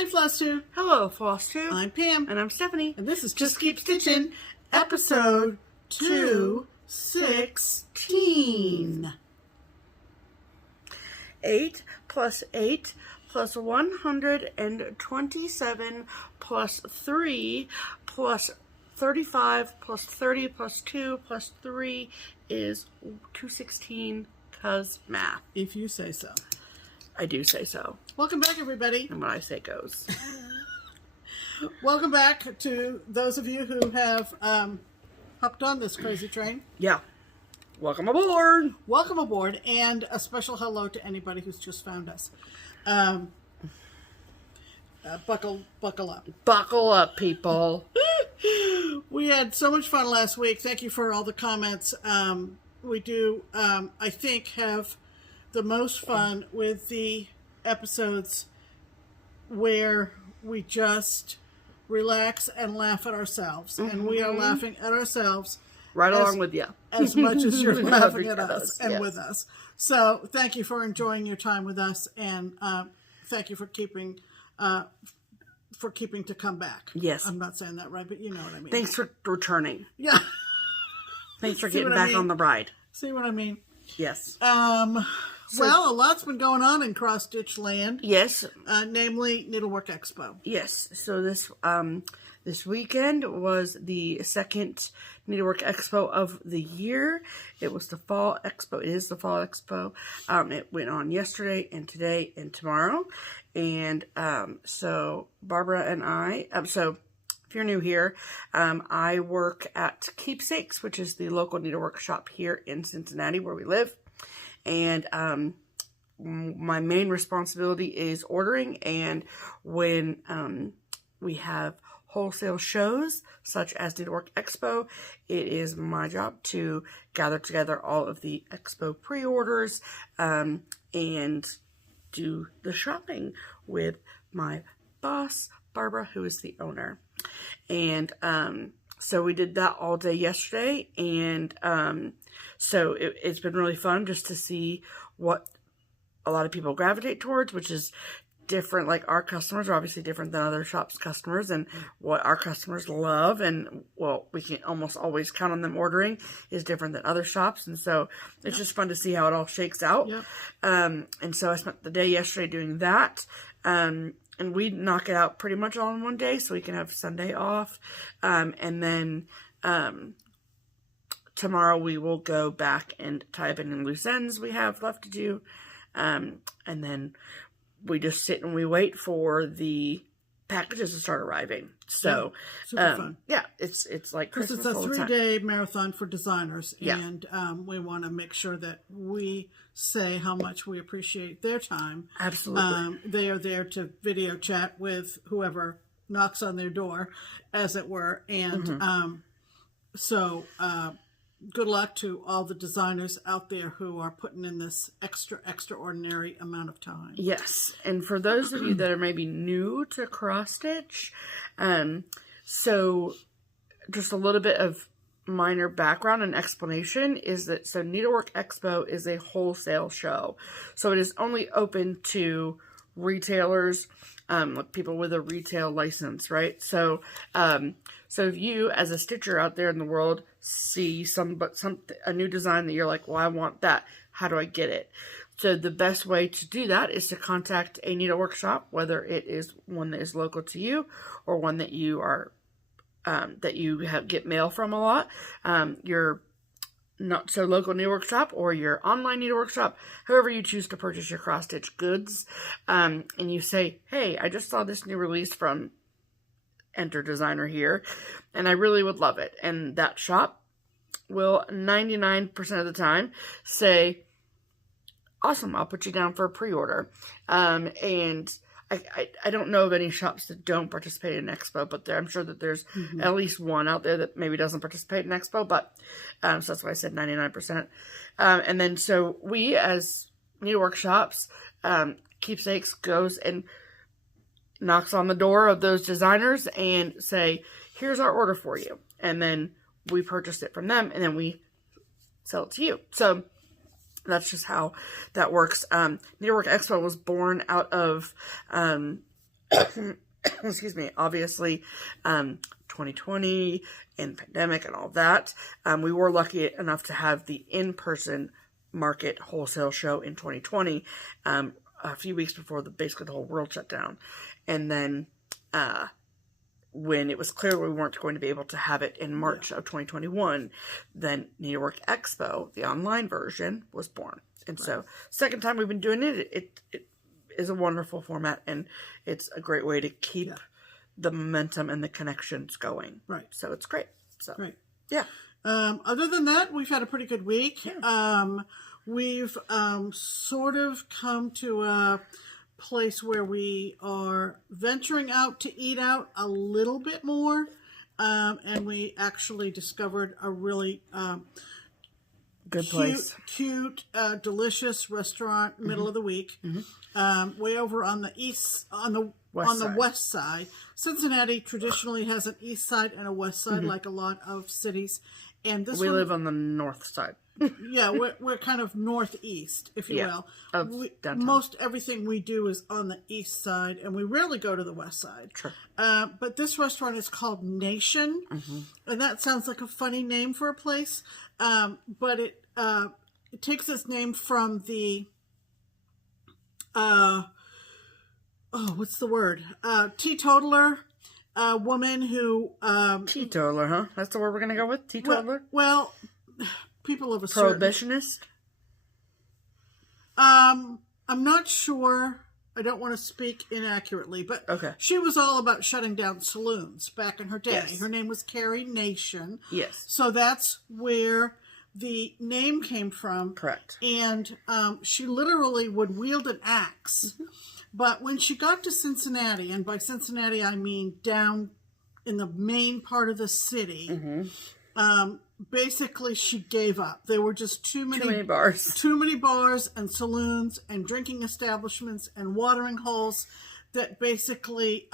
Hi, FlossTube. Hello, FlossTube. I'm Pam. And I'm Stephanie. And this is Just Keep Stitching, episode 216. 8 plus 8 plus 127 plus 3 plus 35 plus 30 plus 2 plus 3 is 216, cause math. If you say so. I do say so. Welcome back, everybody. And what I say goes. Welcome back to those of you who have hopped on this crazy train. Yeah. Welcome aboard. Welcome aboard, and a special hello to anybody who's just found us. Buckle up. Buckle up, people. We had so much fun last week. Thank you for all the comments. We do, I think, have the most fun with the episodes where we just relax and laugh at ourselves. Mm-hmm. And we are laughing at ourselves. Right along with you. As much as you're laughing at us and yes. with us. So thank you for enjoying your time with us. And thank you for keeping to come back. Yes. I'm not saying that right, but you know what I mean. Thanks for returning. Yeah. Thanks for getting back on the ride. See what I mean? Yes. Well, a lot's been going on in cross-stitch land. Yes. Namely, Needlework Expo. Yes. So this weekend was the second Needlework Expo of the year. It was the Fall Expo. It is the Fall Expo. It went on yesterday and today and tomorrow. And so Barbara and I, so if you're new here, I work at Keepsakes, which is the local needlework shop here in Cincinnati where we live. And my main responsibility is ordering, and when we have wholesale shows such as Needlework Expo, it is my job to gather together all of the Expo pre-orders and do the shopping with my boss, Barbara, who is the owner. And so we did that all day yesterday, and so it's been really fun just to see what a lot of people gravitate towards, which is different. Like, our customers are obviously different than other shops' customers, and what our customers love, and well, we can almost always count on them ordering, is different than other shops. And so it's just fun to see how it all shakes out. Yep. And so I spent the day yesterday doing that. And we knock it out pretty much all in one day, so we can have Sunday off. And then tomorrow we will go back and tie up any loose ends we have left to do. And then we just sit and we wait for the packages to start arriving. So, super fun. Yeah, it's like Christmas. It's a 3-day marathon for designers, yeah. And we want to make sure that we say how much we appreciate their time. Absolutely. They are there to video chat with whoever knocks on their door, as it were, and so good luck to all the designers out there who are putting in this extraordinary amount of time. Yes, and for those of you that are maybe new to cross stitch, so just a little bit of minor background and explanation is that, so Needlework Expo is a wholesale show, so it is only open to retailers, like people with a retail license, right? So, so if you, as a stitcher out there in the world, see a new design that you're like, well, I want that. How do I get it? So the best way to do that is to contact a needlework shop, whether it is one that is local to you or one that you are get mail from a lot. Your not so local needlework shop or your online needlework shop, however you choose to purchase your cross stitch goods, and you say, hey, I just saw this new release from enter designer here, and I really would love it. And that shop will 99% of the time say, awesome, I'll put you down for a pre-order. And I don't know of any shops that don't participate in Expo, but I'm sure that there's at least one out there that maybe doesn't participate in Expo, but so that's why I said 99%. And then so we, as needlework shops, Keepsakes goes and knocks on the door of those designers and say, here's our order for you. And then we purchase it from them, and then we sell it to you. So that's just how that works. Needlework Expo was born out of excuse me, obviously, 2020 and pandemic and all that, we were lucky enough to have the in-person market wholesale show in 2020, a few weeks before basically the whole world shut down. And then, when it was clear we weren't going to be able to have it in March of 2021, then Needlework Expo, the online version, was born. And so, second time we've been doing it, it is a wonderful format, and it's a great way to keep the momentum and the connections going. Right. So it's great. So, right. Yeah. Other than that, we've had a pretty good week. Yeah. We've sort of come to a place where we are venturing out to eat out a little bit more. And we actually discovered a really good place. Cute, delicious restaurant, middle of the week. Way over on the west side. Cincinnati traditionally has an east side and a west side, like a lot of cities. And we live on the north side. Yeah, we're kind of northeast, if you will. Downtown. Most everything we do is on the east side, and we rarely go to the west side. Sure. But this restaurant is called Nation, and that sounds like a funny name for a place. But it takes its name from the what's the word? Teetotaler woman who teetotaler, huh? That's the word we're gonna go with. Teetotaler. Well, people of a prohibitionist. I'm not sure. I don't want to speak inaccurately, but she was all about shutting down saloons back in her day. Yes. Her name was Carrie Nation. Yes. So that's where the name came from. Correct. And she literally would wield an axe. But when she got to Cincinnati, and by Cincinnati I mean down in the main part of the city, basically she gave up. There were just too many bars. Too many bars and saloons and drinking establishments and watering holes that basically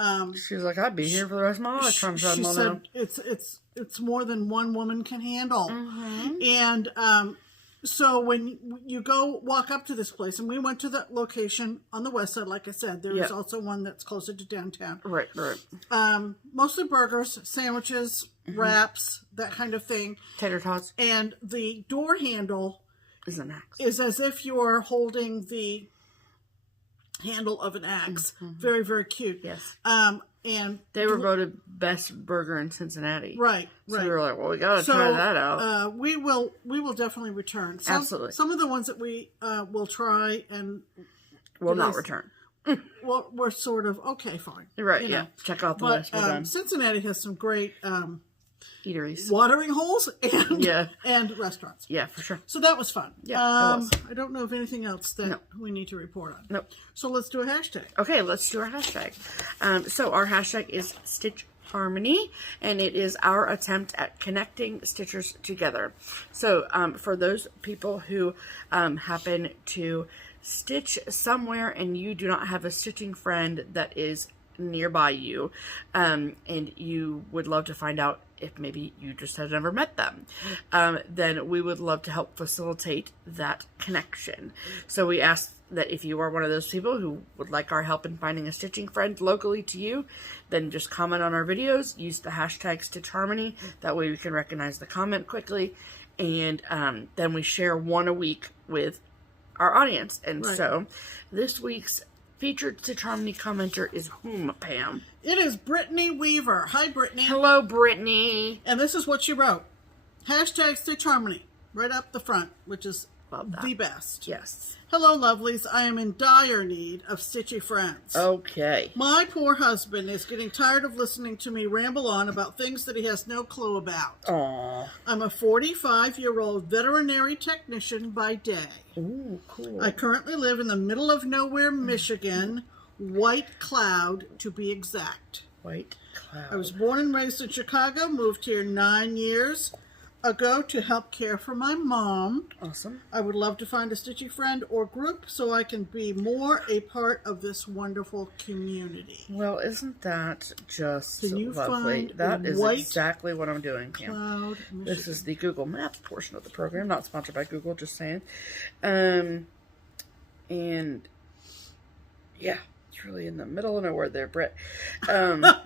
she was like, I'd be here for the rest of my life trying to shut them all down. It's more than one woman can handle. And so when you walk up to this place, and we went to the location on the west side, like I said, there is also one that's closer to downtown. Right. Mostly burgers, sandwiches, wraps, that kind of thing. Tater tots. And the door handle is an axe. Is as if you're holding the handle of an axe. Very, very cute. Yes. And they were voted best burger in Cincinnati. Right. So we were like, well, we got to try that out. We will definitely return. Absolutely. Some of the ones that we will try and will not return. Well, we're sort of okay, fine. Right. Yeah. Check out the list. We're done. Cincinnati has some great eateries, watering holes, and restaurants. Yeah, for sure. So that was fun. Yeah, it was. I don't know of anything else that we need to report on. Nope. So let's do a hashtag. Okay, let's do our hashtag. So our hashtag is Stitch Harmony, and it is our attempt at connecting stitchers together. So for those people who happen to stitch somewhere and you do not have a stitching friend that is nearby you, and you would love to find out if maybe you just have never met them, then we would love to help facilitate that connection. So we ask that if you are one of those people who would like our help in finding a stitching friend locally to you, then just comment on our videos, use the hashtag Stitch Harmony. That way we can recognize the comment quickly, and then we share one a week with our audience. And so this week's featured Stitch Harmony commenter is whom, Pam? It is Brittany Weaver. Hi, Brittany. Hello, Brittany. And this is what she wrote. Hashtag Stitch Harmony. Right up the front, which is the best. Yes. Hello, lovelies. I am in dire need of stitchy friends. Okay. My poor husband is getting tired of listening to me ramble on about things that he has no clue about. Aww. I'm a 45-year-old veterinary technician by day. Ooh, cool. I currently live in the middle of nowhere, Michigan. White Cloud, to be exact. White Cloud. I was born and raised in Chicago, moved here 9 years ago to help care for my mom. Awesome. I would love to find a stitchy friend or group so I can be more a part of this wonderful community. Well, isn't that just can you lovely? Find that is White exactly what I'm doing here. Cloud, this is the Google Maps portion of the program, not sponsored by Google, just saying. And yeah, It's really in the middle of nowhere there, Britt. Yeah,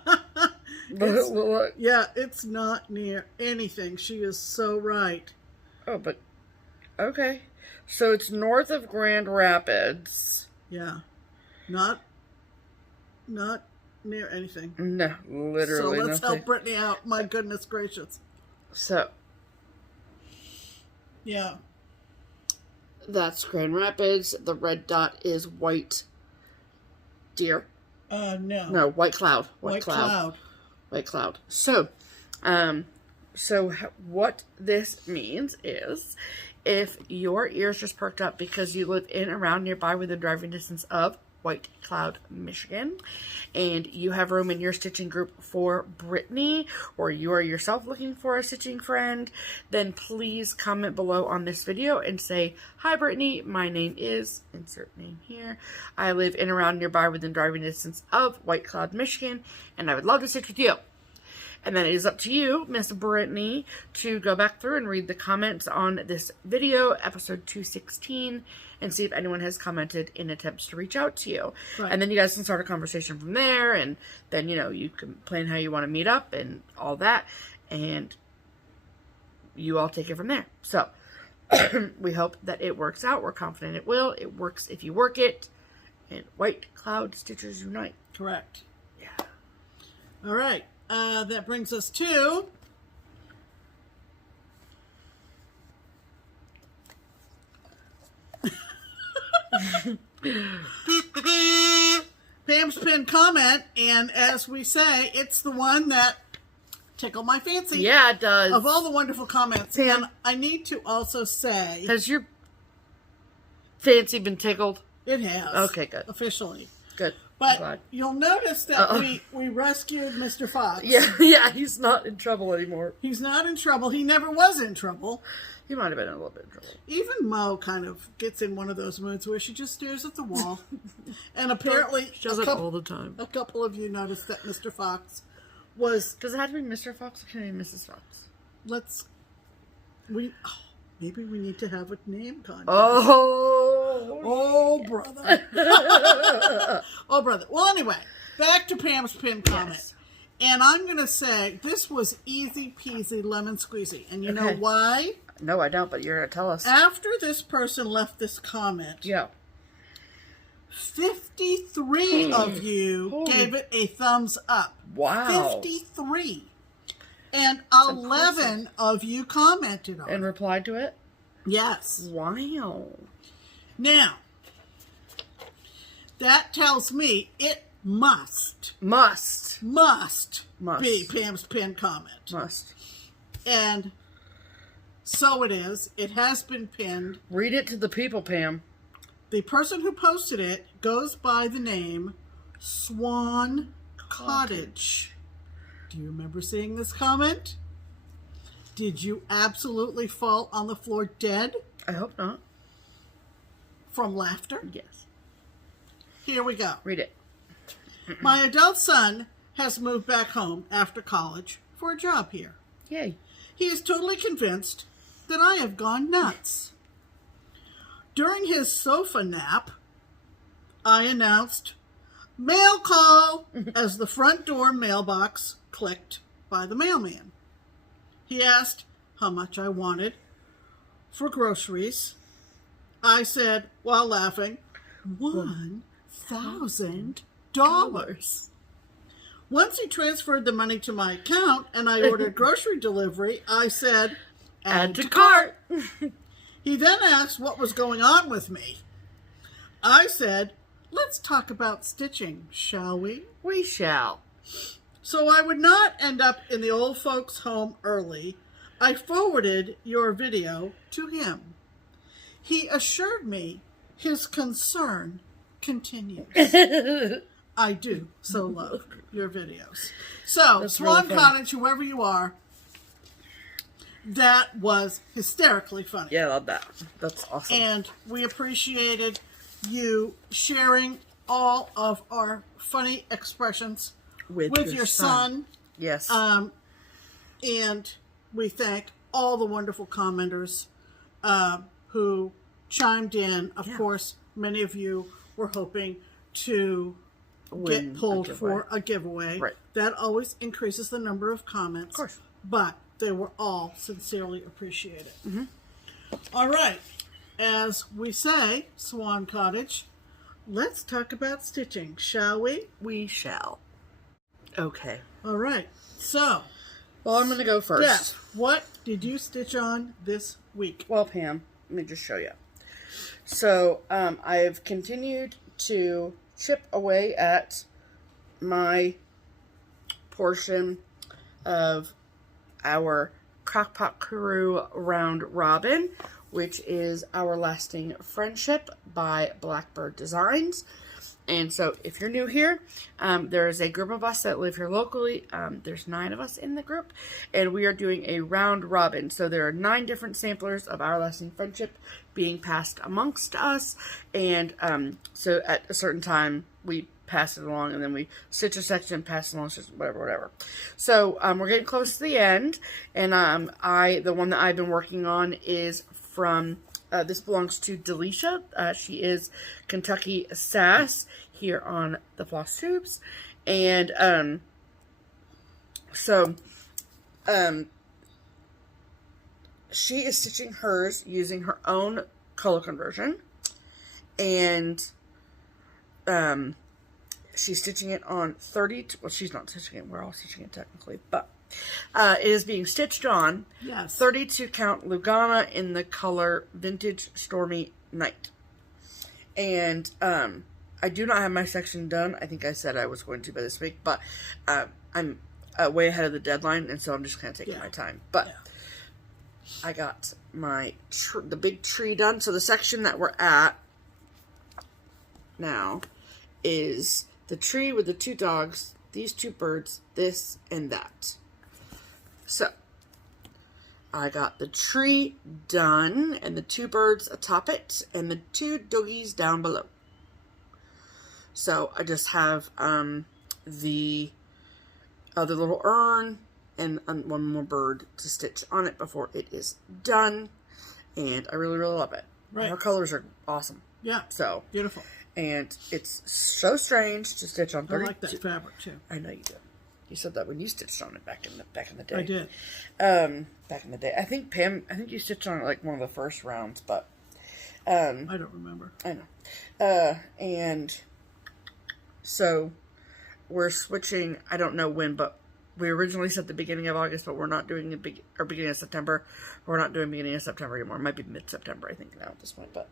it's not near anything. She is so right. Oh, but okay. So it's north of Grand Rapids. Yeah. Not near anything. No, literally So let's nothing. help Brittany out. My goodness gracious. So. Yeah. That's Grand Rapids. The red dot is White Deer. No. No, White Cloud. White Cloud. White Cloud. So, what this means is, if your ears just perked up because you live in, around, nearby, within driving distance of White Cloud, Michigan, and you have room in your stitching group for Brittany, or you are yourself looking for a stitching friend, then please comment below on this video and say, "Hi Brittany, my name is," insert name here, "I live in, around, nearby, within driving distance of White Cloud, Michigan, and I would love to stitch with you." And then it is up to you, Miss Brittany, to go back through and read the comments on this video, episode 216, and see if anyone has commented in attempts to reach out to you. Right. And then you guys can start a conversation from there, and then, you know, you can plan how you want to meet up and all that, and you all take it from there. So, we hope that it works out. We're confident it will. It works if you work it, and White Cloud Stitchers unite. Correct. Yeah. All right. That brings us to Pam's pinned comment, and as we say, it's the one that tickled my fancy. Yeah, it does. Of all the wonderful comments. Pam, And I need to also say, has your fancy been tickled? it has. Okay, good. Officially. Good. But you'll notice that we rescued Mr. Fox. Yeah, he's not in trouble anymore. He's not in trouble. He never was in trouble. He might have been in a little bit in trouble. Even Mo kind of gets in one of those moods where she just stares at the wall. And apparently, She does it all the time. a couple of you noticed that Mr. Fox was... Does it have to be Mr. Fox or can it be Mrs. Fox? Maybe we need to have a name contest. Oh, brother. Oh, brother. Well, anyway, back to Pam's pinned comment. Yes. And I'm going to say this was easy peasy lemon squeezy. And you know why? No, I don't, but you're going to tell us. After this person left this comment, Yeah. 53 of you gave it a thumbs up. Wow. 53. And 11 of you commented on And it. replied to it? Yes. Wow. Now, that tells me it must be Pam's pinned comment. Must. And so it is. It has been pinned. Read it to the people, Pam. The person who posted it goes by the name Swan Cottage. Do you remember seeing this comment? Did you absolutely fall on the floor dead I hope not. from laughter? Yes. Here we go. Read it. My adult son has moved back home after college for a job here. Yay. He is totally convinced that I have gone nuts. During his sofa nap, I announced, "Mail call," as the front door mailbox clicked by the mailman. He asked how much I wanted for groceries. I said, while laughing, $1,000. Once he transferred the money to my account and I ordered grocery delivery, I said, "Add to cart." He then asked what was going on with me. I said, "Let's talk about stitching, shall we?" We shall. So I would not end up in the old folks' home early. I forwarded your video to him. He assured me his concern continues. I do so love your videos. So, That's Swan really funny. Cottage, whoever you are, that was hysterically funny. Yeah, I love that. That's awesome. And we appreciated you sharing all of our funny expressions with your son. Yes. And we thank all the wonderful commenters who chimed in. Of course, many of you were hoping to get pulled for a giveaway. Right. That always increases the number of comments. Of course. But they were all sincerely appreciated. All right. As we say, Swan Cottage, let's talk about stitching, shall we? We shall. Okay. All right. So, well, I'm going to go first. Steph, what did you stitch on this week? Well, Pam, let me just show you. So, I've continued to chip away at my portion of our Crockpot Crew Round Robin, which is Our Lasting Friendship by Blackbird Designs. And so if you're new here, there is a group of us that live here locally. There's 9 of us in the group, and we are doing a round robin. So there are 9 different samplers of Our Lasting Friendship being passed amongst us. And so at a certain time, we pass it along, and then we stitch a section, pass it along, whatever. So we're getting close to the end, and the one that I've been working on is from... this belongs to Delisha. She is Kentucky Sass here on the FlossTubes. And she is stitching hers using her own color conversion. And she's stitching it on 30... well, she's not stitching it. We're all stitching it technically. But it is being stitched on 32 count Lugana in the color Vintage Stormy Night. And I do not have my section done. I think I said I was going to by this week, but I'm way ahead of the deadline, and so I'm just kind of taking my time. But I got my the big tree done. So the section that we're at now is the tree with the 2 dogs, these 2 birds, this and that. So, I got the tree done, and the 2 birds atop it, and the 2 doggies down below. So, I just have the other little urn and 1 more bird to stitch on it before it is done. And I really, really love it. Right. Her colors are awesome. Yeah. So, beautiful. And it's so strange to stitch on 30. I like that fabric, too. I know you do. You said that when you stitched on it back in the day. I did. Back in the day. I think, Pam, you stitched on it like one of the first rounds, but... I don't remember. I know. And so we're switching, I don't know when, but we originally said the beginning of August, but we're not doing the beginning of September. We're not doing beginning of September anymore. It might be mid-September, I think, now at this point. But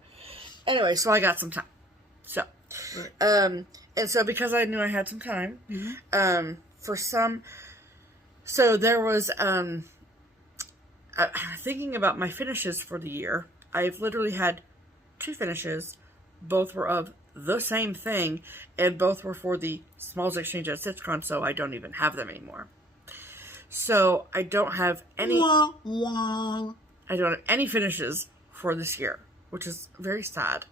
anyway, so I got some time. So, and so because I knew I had some time, so there was, thinking about my finishes for the year, I've literally had 2 finishes. Both were of the same thing, and both were for the Smalls Exchange at StitchCon, so I don't even have them anymore. So I don't have any, I don't have any finishes for this year, which is very sad.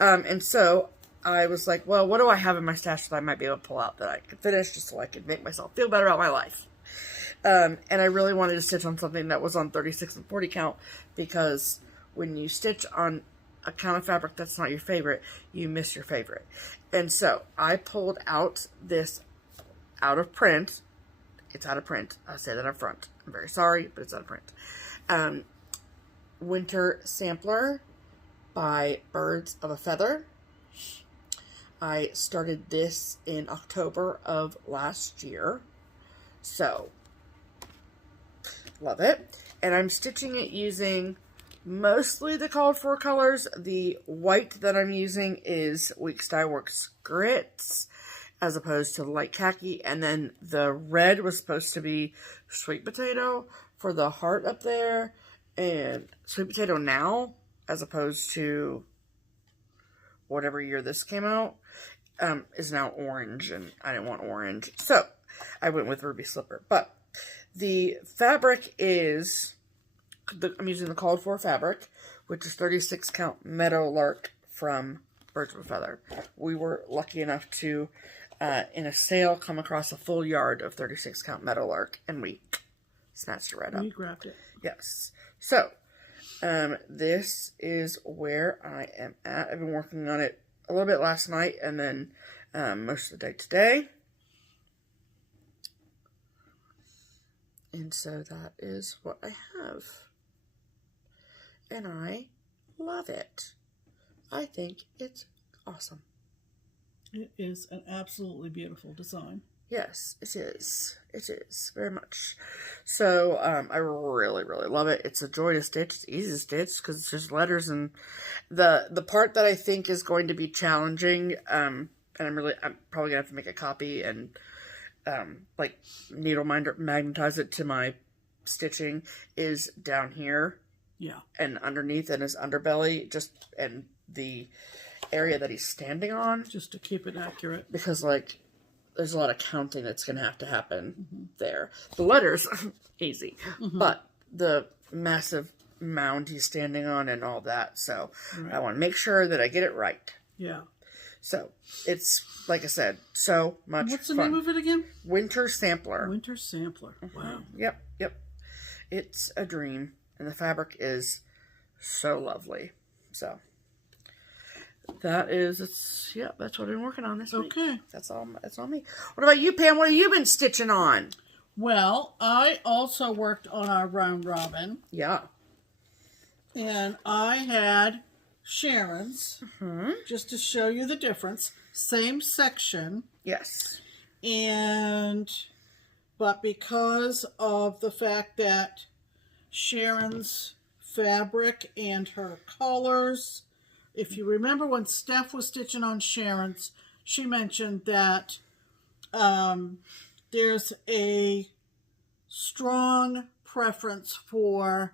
And so I was like, well, what do I have in my stash that I might be able to pull out that I could finish just so I could make myself feel better about my life? And I really wanted to stitch on something that was on 36 and 40 count, because when you stitch on a count of fabric that's not your favorite, you miss your favorite. And so I pulled out this out of print. It's out of print. I'll say that up front. I'm very sorry, but it's out of print. Winter Sampler by Birds of a Feather. I started this in October of last year. So, love it. And I'm stitching it using mostly the called for colors. The white that I'm using is Weeks Dye Works Grits, as opposed to light khaki. And then the red was supposed to be Sweet Potato for the heart up there. And Sweet Potato Now, as opposed to whatever year this came out, is now orange, and I didn't want orange, so I went with Ruby Slipper. But the fabric is, I'm using the called for fabric, which is 36 count Meadowlark from Birds of a Feather. We were lucky enough to, in a sale, come across a full yard of 36 count Meadowlark, and we snatched it right up. You grabbed it. Yes. So, this is where I am at. I've been working on it a little bit last night, and then most of the day today. And so that is what I have. And I love it. I think it's awesome. It is an absolutely beautiful design. Yes, it is. It is, very much. So, I really, really love it. It's a joy to stitch. It's easy to stitch because it's just letters. And the part that I think is going to be challenging, and I'm probably going to have to make a copy and, like, needle magnetize it to my stitching, is down here. Yeah. And underneath in his underbelly, and the area that he's standing on. Just to keep it accurate. Because, like, there's a lot of counting that's going to happen there. The letters, easy. But the massive mound he's standing on and all that. So I want to make sure that I get it right. Yeah. So it's, like I said, so much fun. What's the name of it again? Winter Sampler. Winter Sampler. Wow. Yep. It's a dream. And the fabric is so lovely. So that's what I've been working on this week. Okay. That's all me. What about you, Pam? What have you been stitching on? Well, I also worked on our round robin. Yeah. And I had Sharon's, just to show you the difference. Same section. Yes. But because of the fact that Sharon's fabric and her colors, if you remember when Steph was stitching on Sharon's, she mentioned that there's a strong preference for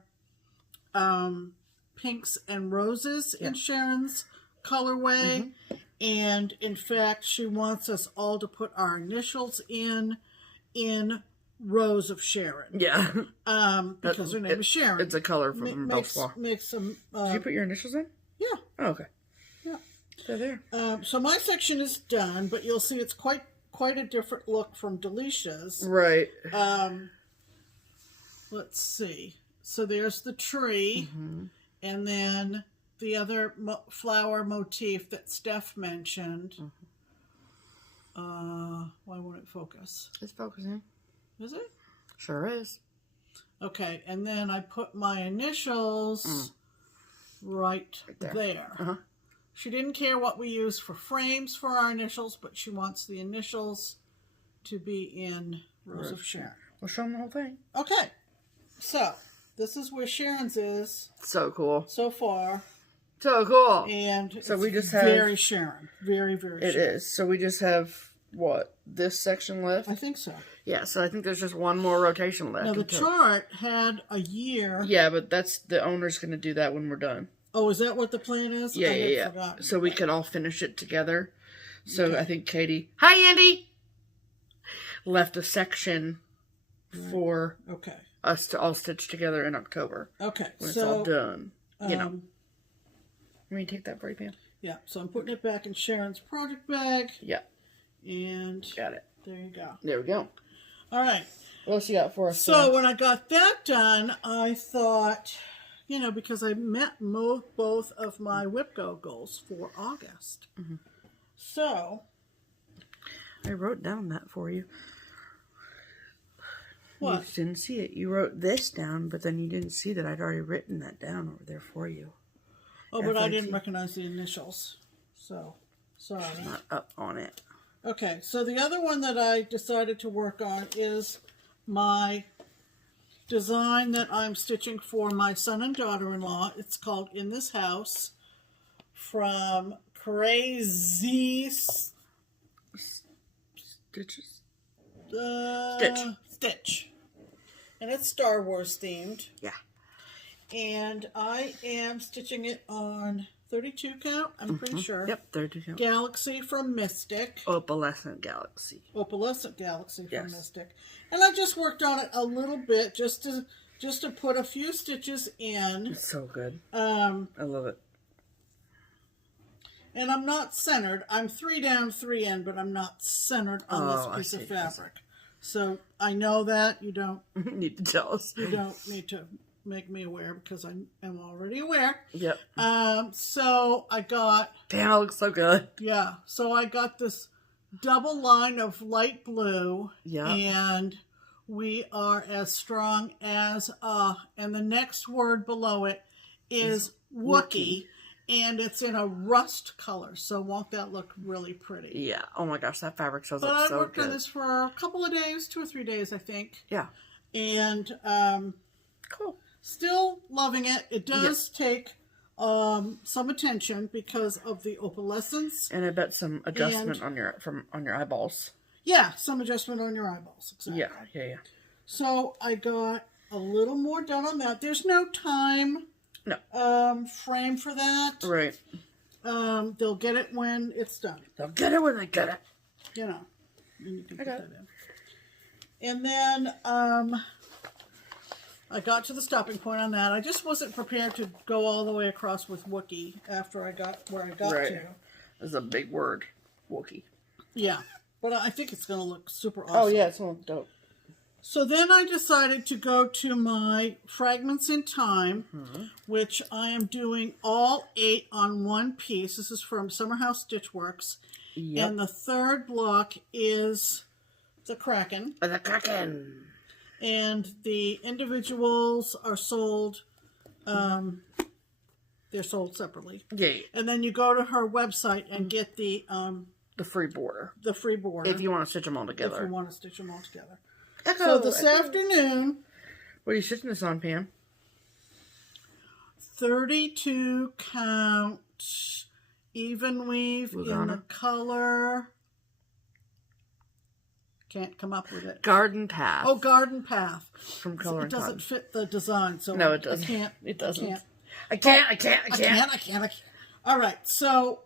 pinks and roses in Sharon's colorway. And in fact, she wants us all to put our initials in Rose of Sharon. Yeah. Because her name is Sharon. It's a color from Belfort. Makes some. Did you put your initials in? Yeah. Oh, okay. Yeah. They're there. So my section is done, but you'll see it's quite a different look from Delicia's. Right. Let's see. So there's the tree, and then the other flower motif that Steph mentioned. Why won't it focus? It's focusing. Is it? Sure is. Okay, and then I put my initials right there. She didn't care what we use for frames for our initials, but she wants the initials to be in Rose of Sharon. We'll show them the whole thing. Okay, so this is where Sharon's is. So cool. So far. So cool. And so we just have very Sharon. Very, very Sharon. It is. So we just have, what, this section left? I think so. Yeah, so I think there's just one more rotation left. Now, the chart had a year. Yeah, but that's the owner's going to do that when we're done. Oh, is that what the plan is? Yeah. Forgotten. So we could all finish it together. So I think Katie... Hi, Andy! Left a section for us to all stitch together in October. Okay, when it's all done. You know. Let me take that for you, Pam. Yeah, so I'm putting it back in Sharon's project bag. Yeah. And... Got it. There you go. There we go. All right. What else you got for us? So when I got that done, I thought, because I met both of my WIPGO goals for August. So. I wrote down that for you. What? You just didn't see it. You wrote this down, but then you didn't see that I'd already written that down over there for you. Oh, but I didn't recognize the initials. So, sorry. It's not up on it. Okay, so the other one that I decided to work on is my design that I'm stitching for my son and daughter-in-law. It's called In This House from Crazy Stitches? Stitch. And it's Star Wars themed. Yeah. And I am stitching it on 32 count, I'm pretty sure. Yep, 32 count. Galaxy from Mystic. Opalescent Galaxy. Opalescent Galaxy from Mystic. And I just worked on it a little bit just to put a few stitches in. It's so good. I love it. And I'm not centered. I'm 3 down, 3 in, but I'm not centered on this piece of fabric. So I know that you don't need to tell us. You don't need to make me aware because I am already aware. Yep. So I got... Damn, it looks so good. Yeah. So I got this double line of light blue. Yeah. And we are as strong as and the next word below it is Wookie. And it's in a rust color, so won't that look really pretty? Yeah. Oh my gosh, that fabric shows up so good. But I worked on this for a couple of days, 2 or 3 days, I think. Yeah. And cool. Still loving it. It does take some attention because of the opalescence. And I bet some adjustment on your eyeballs. Yeah, some adjustment on your eyeballs. Exactly. Yeah. So I got a little more done on that. There's no time. No. Frame for that. Right. They'll get it when it's done. They'll get it when they get it. You know. And you can put that in. And then I got to the stopping point on that. I just wasn't prepared to go all the way across with Wookie after I got where I got to. That's a big word. Wookie. Yeah. But I think it's going to look super awesome. Oh, yeah. It's going to look dope. So then I decided to go to my Fragments in Time, which I am doing all 8 on one piece. This is from Summer House Stitchworks. Yep. And the third block is the Kraken. The Kraken. And the individuals are sold, they're sold separately. Yeah. And then you go to her website and get the free border. The free border. If you want to stitch them all together. If you want to stitch them all together. So this afternoon. What are you stitching this on, Pam? 32 count even weave in the color. Can't come up with it. Garden Path. Oh, Garden Path. From Color It doesn't Cotton. fit the design, so no, it doesn't. I can't. It doesn't. I can't. I can't. All right, so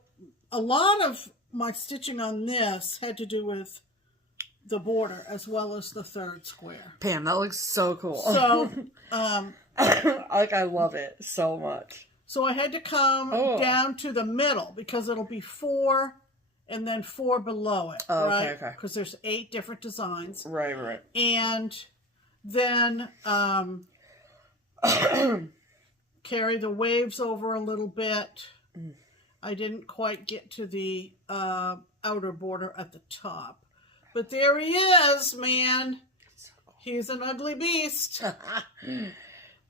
a lot of my stitching on this had to do with the border as well as the third square. Pam, that looks so cool. So, I love it so much. So I had to come down to the middle because it'll be 4 and then 4 below it. Oh, right? okay. Because there's 8 different designs. Right. And then carry the waves over a little bit. I didn't quite get to the outer border at the top. But there he is, man. He's an ugly beast.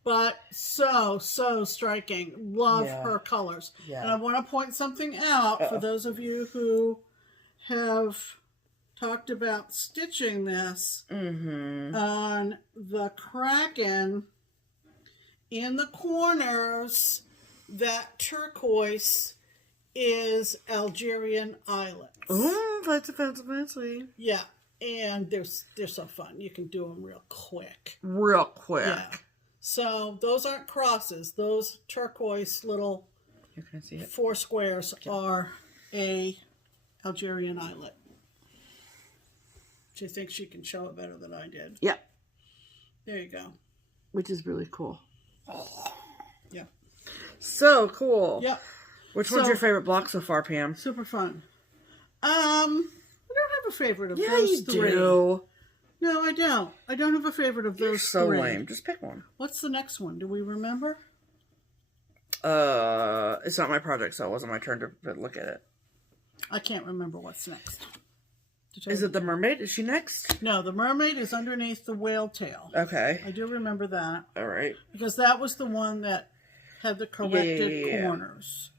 But so striking. Love her colors. Yeah. And I want to point something out for those of you who have talked about stitching this on the Kraken. In the corners, that turquoise is Algerian islets. Oh, fancy. Yeah, and they're so fun. You can do them real quick. Yeah. So those aren't crosses. Those turquoise little 4 squares are a Algerian eyelet. She thinks she can show it better than I did. Yeah. There you go. Which is really cool. Yeah. So cool. Yep. Which one's your favorite block so far, Pam? Super fun. I don't have a favorite of those 3. Yeah, you do. No, I don't. I don't have a favorite of those 3. So lame. Just pick one. What's the next one? Do we remember? It's not my project, so it wasn't my turn to look at it. I can't remember what's next. Is it the mermaid? Is she next? No, the mermaid is underneath the whale tail. Okay. I do remember that. All right. Because that was the one that had the corrected corners.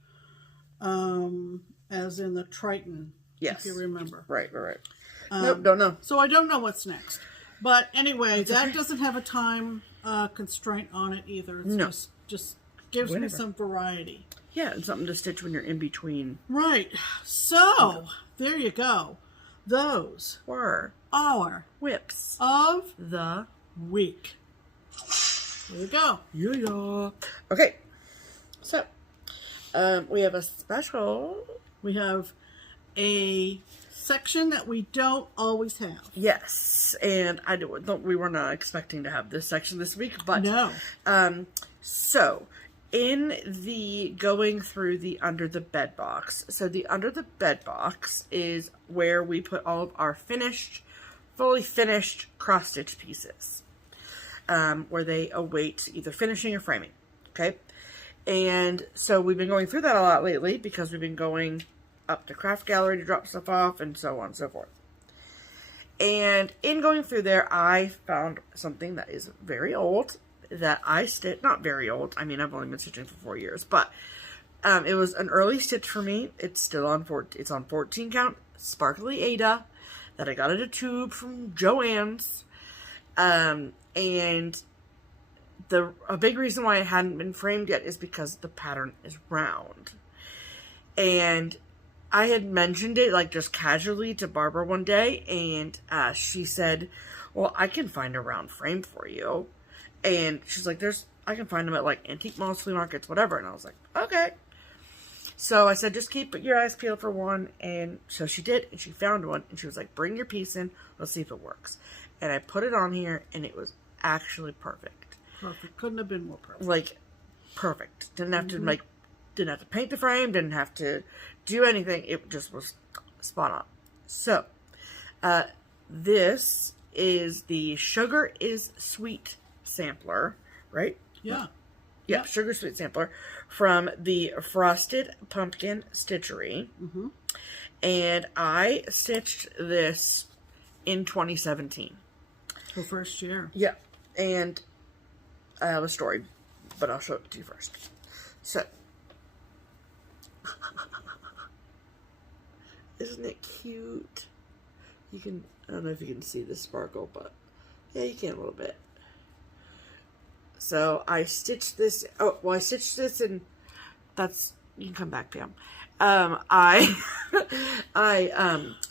As in the Triton. Yes. If you remember. Right. Nope, don't know. So I don't know what's next. But anyway, that doesn't have a time constraint on it either. It's just gives me some variety. Yeah, and something to stitch when you're in between. Right. So, there you go. Those were our whips of the week. There you go. Yeah. Okay. So, we have a special. We have a section that we don't always have. Yes, and we were not expecting to have this section this week, but no. So in the going through the under the bed box. So the under the bed box is where we put all of our fully finished cross stitch pieces, where they await either finishing or framing. Okay. And so we've been going through that a lot lately because we've been going up to Craft Gallery to drop stuff off, and so on and so forth. And in going through there, I found something that is very old that I stitched. Not very old. I mean, I've only been stitching for 4 years, but it was an early stitch for me. It's still on 14. It's on 14 count Sparkly Ada that I got at a tube from Joann's. And a big reason why it hadn't been framed yet is because the pattern is round. And I had mentioned it, like, just casually to Barbara one day, and she said, well, I can find a round frame for you. And she's like, I can find them at, like, antique malls, flea markets, whatever. And I was like, okay. So I said, just keep your eyes peeled for one. And so she did, and she found one, and she was like, bring your piece in, let's see if it works. And I put it on here, and it was actually perfect. Perfect. Couldn't have been more perfect. Like, perfect. Didn't have to paint the frame, didn't have to do anything. It just was spot on. So, this is the Sugar is Sweet sampler, right? Yeah. Yeah, Sugar Sweet sampler from the Frosted Pumpkin Stitchery. Mm-hmm. And I stitched this in 2017. Her first year. Yeah. And I have a story, but I'll show it to you first. So, isn't it cute? You can, I don't know if you can see the sparkle, but yeah, you can a little bit. So I stitched this, I stitched this in, you can come back, Pam. I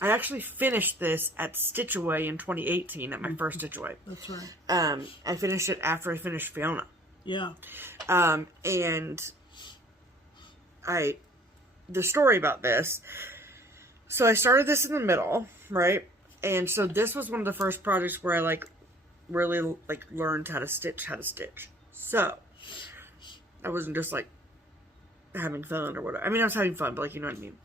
actually finished this at Stitch Away in 2018 at my first Stitch Away. That's right. I finished it after I finished Fiona. Yeah. And the story about this, so I started this in the middle, right? And so this was one of the first projects where I really learned how to stitch. So I wasn't just like having fun or whatever. I mean, I was having fun, but you know what I mean.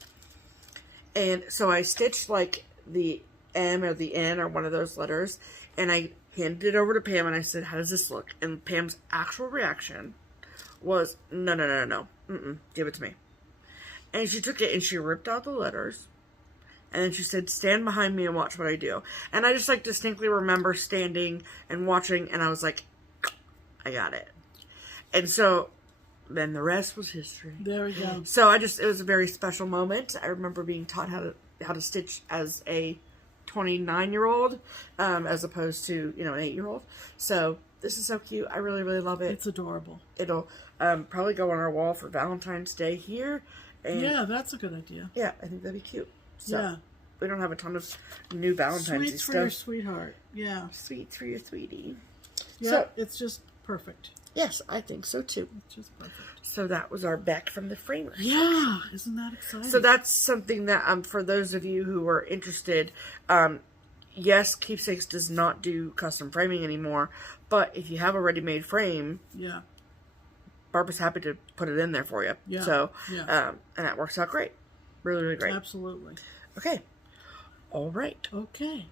And so I stitched like the M or the N or one of those letters, and I handed it over to Pam and I said, how does this look? And Pam's actual reaction was, no, give it to me. And she took it and she ripped out the letters. And then she said, stand behind me and watch what I do. And I just distinctly remember standing and watching, and I was like, I got it. And so then the rest was history. There we go. So it was a very special moment. I remember being taught how to stitch as a 29-year-old, as opposed to, an 8-year-old. So this is so cute. I really, really love it. It's adorable. It'll probably go on our wall for Valentine's Day here. And yeah, that's a good idea. Yeah, I think that'd be cute. So, yeah. We don't have a ton of new Valentine's stuff. Sweets for your sweetheart. Yeah. Sweets for your sweetie. Yeah, so, it's just perfect. Yes, I think so too. It's just perfect. So that was our back from the framers. Yeah, isn't that exciting? So that's something that, for those of you who are interested, yes, Keepsakes does not do custom framing anymore, but if you have a ready-made frame, yeah, Barbara's happy to put it in there for you. Yeah. So, yeah. And that works out great. Really, really great. Absolutely. Okay. All right. Okay.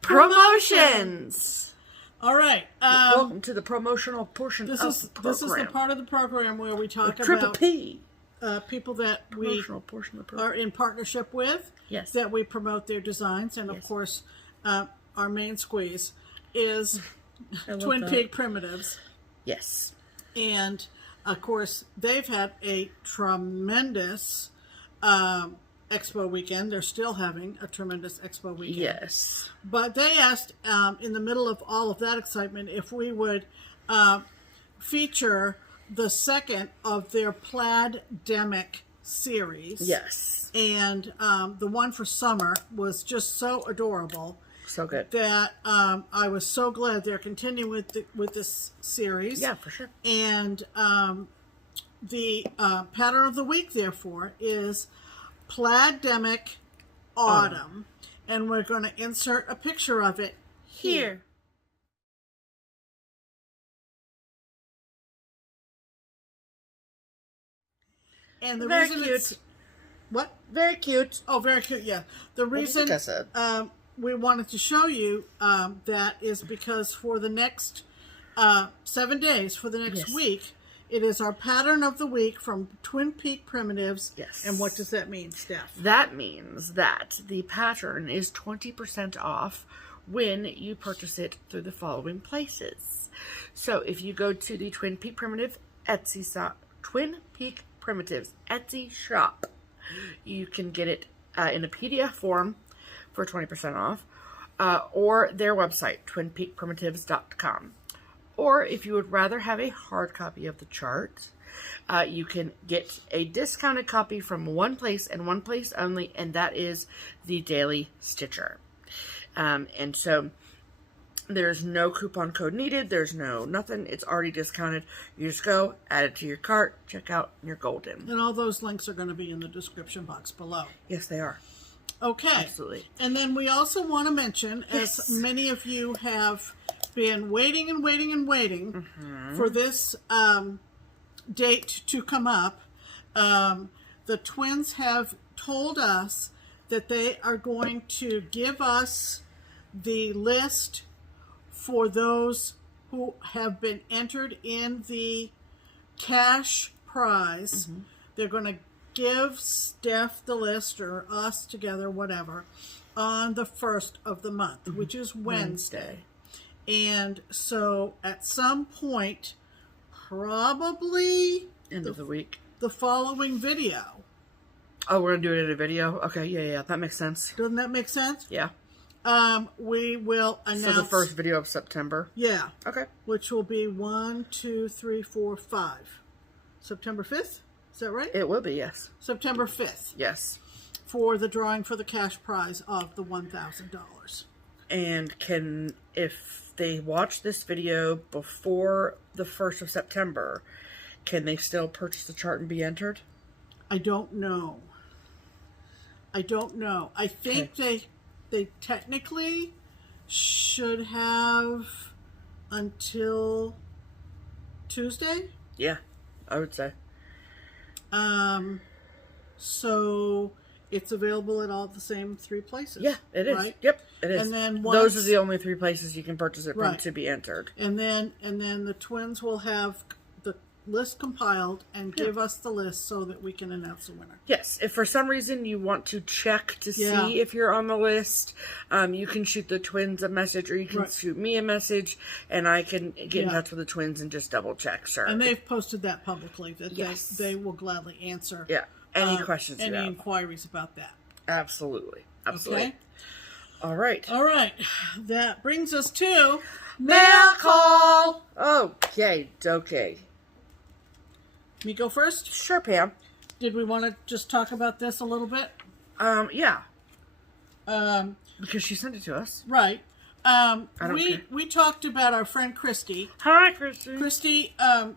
Promotions. All right. Welcome to the promotional portion of the program. This is the part of the program where we talk about Triple P. People that we are in partnership with. Yes. That we promote their designs, and of course, our main squeeze is Twin Peak Primitives. Yes. And of course, they've had a tremendous expo weekend. They're still having a tremendous expo weekend. Yes. But they asked, in the middle of all of that excitement, if we would feature the second of their Plaid-demic series. Yes. And the one for summer was just so adorable. So good. That I was so glad they're continuing with this series. Yeah, for sure. And the pattern of the week, therefore, is Plaid-demic Autumn. And we're going to insert a picture of it here. And the very reason cute. it's... What? Very cute. Oh, very cute, yeah. The reason we wanted to show you that is because for the next 7 days for the next Yes. week. It is our pattern of the week from Twin Peak Primitives. Yes. And what does that mean, Steph? That means that the pattern is 20% off when you purchase it through the following places. So if you go to the Twin Peak Primitives Etsy shop, you can get it in a PDF form for 20% off, or their website, twinpeakprimitives.com. Or if you would rather have a hard copy of the chart, you can get a discounted copy from one place and one place only, and that is the Daily Stitcher. And so there's no coupon code needed. There's no nothing. It's already discounted. You just go, add it to your cart, check out, and you're golden. And all those links are going to be in the description box below. Yes, they are. Okay. Absolutely. And then we also want to mention, Yes. as many of you have been waiting for this date to come up, the twins have told us that they are going to give us the list for those who have been entered in the cash prize. They're going to give Steph the list, or us together, whatever, on the 1st of the month, which is Wednesday. And so at some point, probably End of the week. the following video. Oh, we're going to do it in a video? Okay, yeah, that makes sense. Doesn't that make sense? Yeah. We will announce. So the first video of September? Yeah. Okay. Which will be 1, 2, 3, 4, 5. September 5th? Is that right? It will be, yes. September 5th. Yes. For the drawing for the cash prize of the $1,000. And if they watch this video before the 1st of September, can they still purchase the chart and be entered? I don't know. I think they technically should have until Tuesday. Yeah, I would say. So it's available at all the same 3 places. Yeah, it is. Right? Yep, it is. And then those are the only 3 places you can purchase it from Right. to be entered. And then the twins will have the list compiled and give us the list so that we can announce the winner. Yes, if for some reason you want to check to Yeah. see if you're on the list, you can shoot the twins a message, or you can Right. shoot me a message, and I can get in Yeah. touch with the twins and just double check. Sure. And they've posted that publicly, that Yes. they will gladly answer any questions you any have. inquiries about that. Absolutely. Okay? All right. All right. That brings us to Mail call. Okay. me go first. Sure, Pam. Did we want to just talk about this a little bit? Yeah. Because she sent it to us. Right. don't care. We talked about our friend Kristi. Hi, Kristi. Kristi,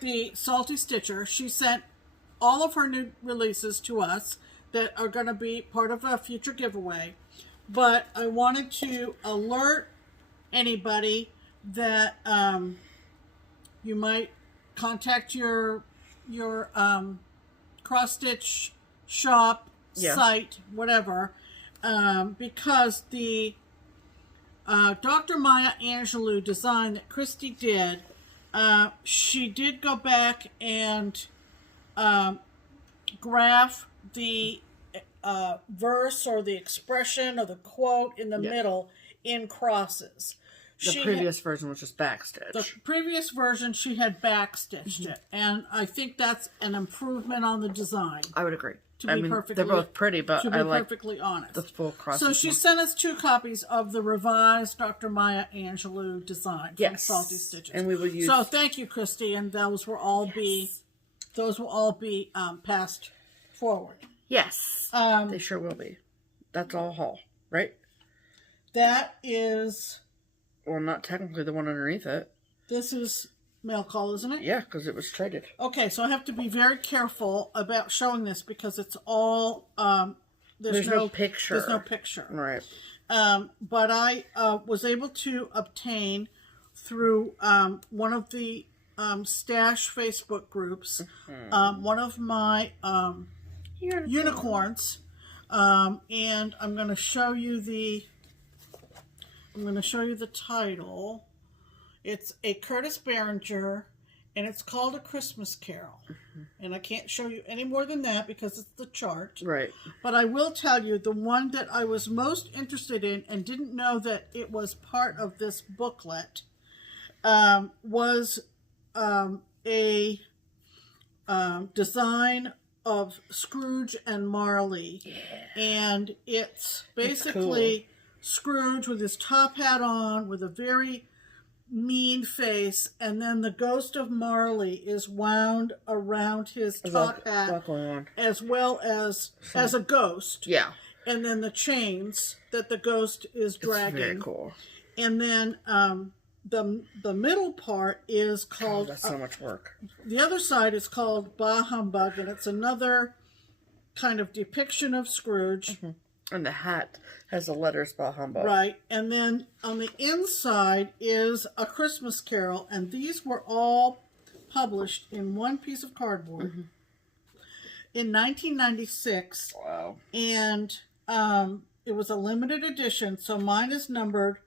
the Salty Stitcher, she sent all of her new releases to us that are going to be part of a future giveaway. But I wanted to alert anybody that you might contact your cross stitch shop, site, whatever, because the Dr. Maya Angelou design that Kristi did, she did go back and graph the verse or the expression or the quote in the middle in crosses. The previous version was just backstitch. The previous version, she had backstitched it, and I think that's an improvement on the design. I would agree. Perfectly, they're both pretty, but I like perfectly honest. the full cross. So she sent us 2 copies of the revised Dr. Maya Angelou design from Salty Stitches, and we will use. So thank you, Kristi, and those will all be passed forward. Yes, they sure will be. That's all haul, right? That is. Well, not technically the one underneath it. This is mail call, isn't it? Yeah, because it was traded. Okay, so I have to be very careful about showing this because it's all there's no picture. There's no picture. Right. But I was able to obtain through one of the stash Facebook groups one of my unicorns, and I'm going to show you the title. It's a Curtis Behringer, and it's called A Christmas Carol. And I can't show you any more than that because it's the chart. Right. But I will tell you, the one that I was most interested in and didn't know that it was part of this booklet was a design of Scrooge and Marley. Yeah. And it's basically Scrooge with his top hat on, with a very mean face, and then the ghost of Marley is wound around his top hat as well as a ghost. Yeah. And then the chains that the ghost is dragging. It's very cool. And then the middle part is called... that's so much work. The other side is called Bah Humbug, and it's another kind of depiction of Scrooge. Mm-hmm. And the hat has the letters Bah Humbug. Right. And then on the inside is A Christmas Carol, and these were all published in one piece of cardboard in 1996. Wow. And it was a limited edition, so mine is numbered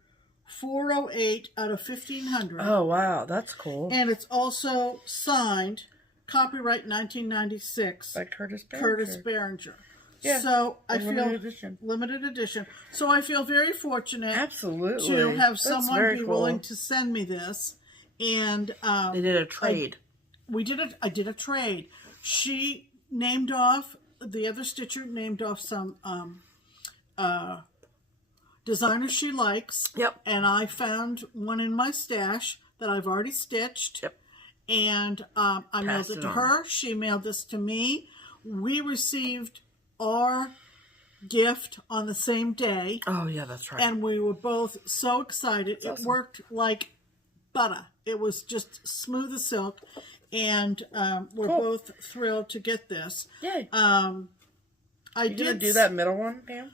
408 out of 1500. Oh, wow. That's cool. And it's also signed, copyright 1996. By Curtis Behringer. Curtis Behringer. Yeah. So I limited feel edition. Limited edition. So I feel very fortunate Absolutely. to have That's someone very be cool. willing to send me this. And They did a trade. I did a trade. She named off, the other stitcher named off some designers she likes. Yep. And I found one in my stash that I've already stitched. Yep. And I mailed it to her. She mailed this to me. We received our gift on the same day. Oh, yeah, that's right. And we were both so excited. That's awesome. It worked like butter. It was just smooth as silk. And we're both thrilled to get this. Yay. I did gonna do that middle one, Pam?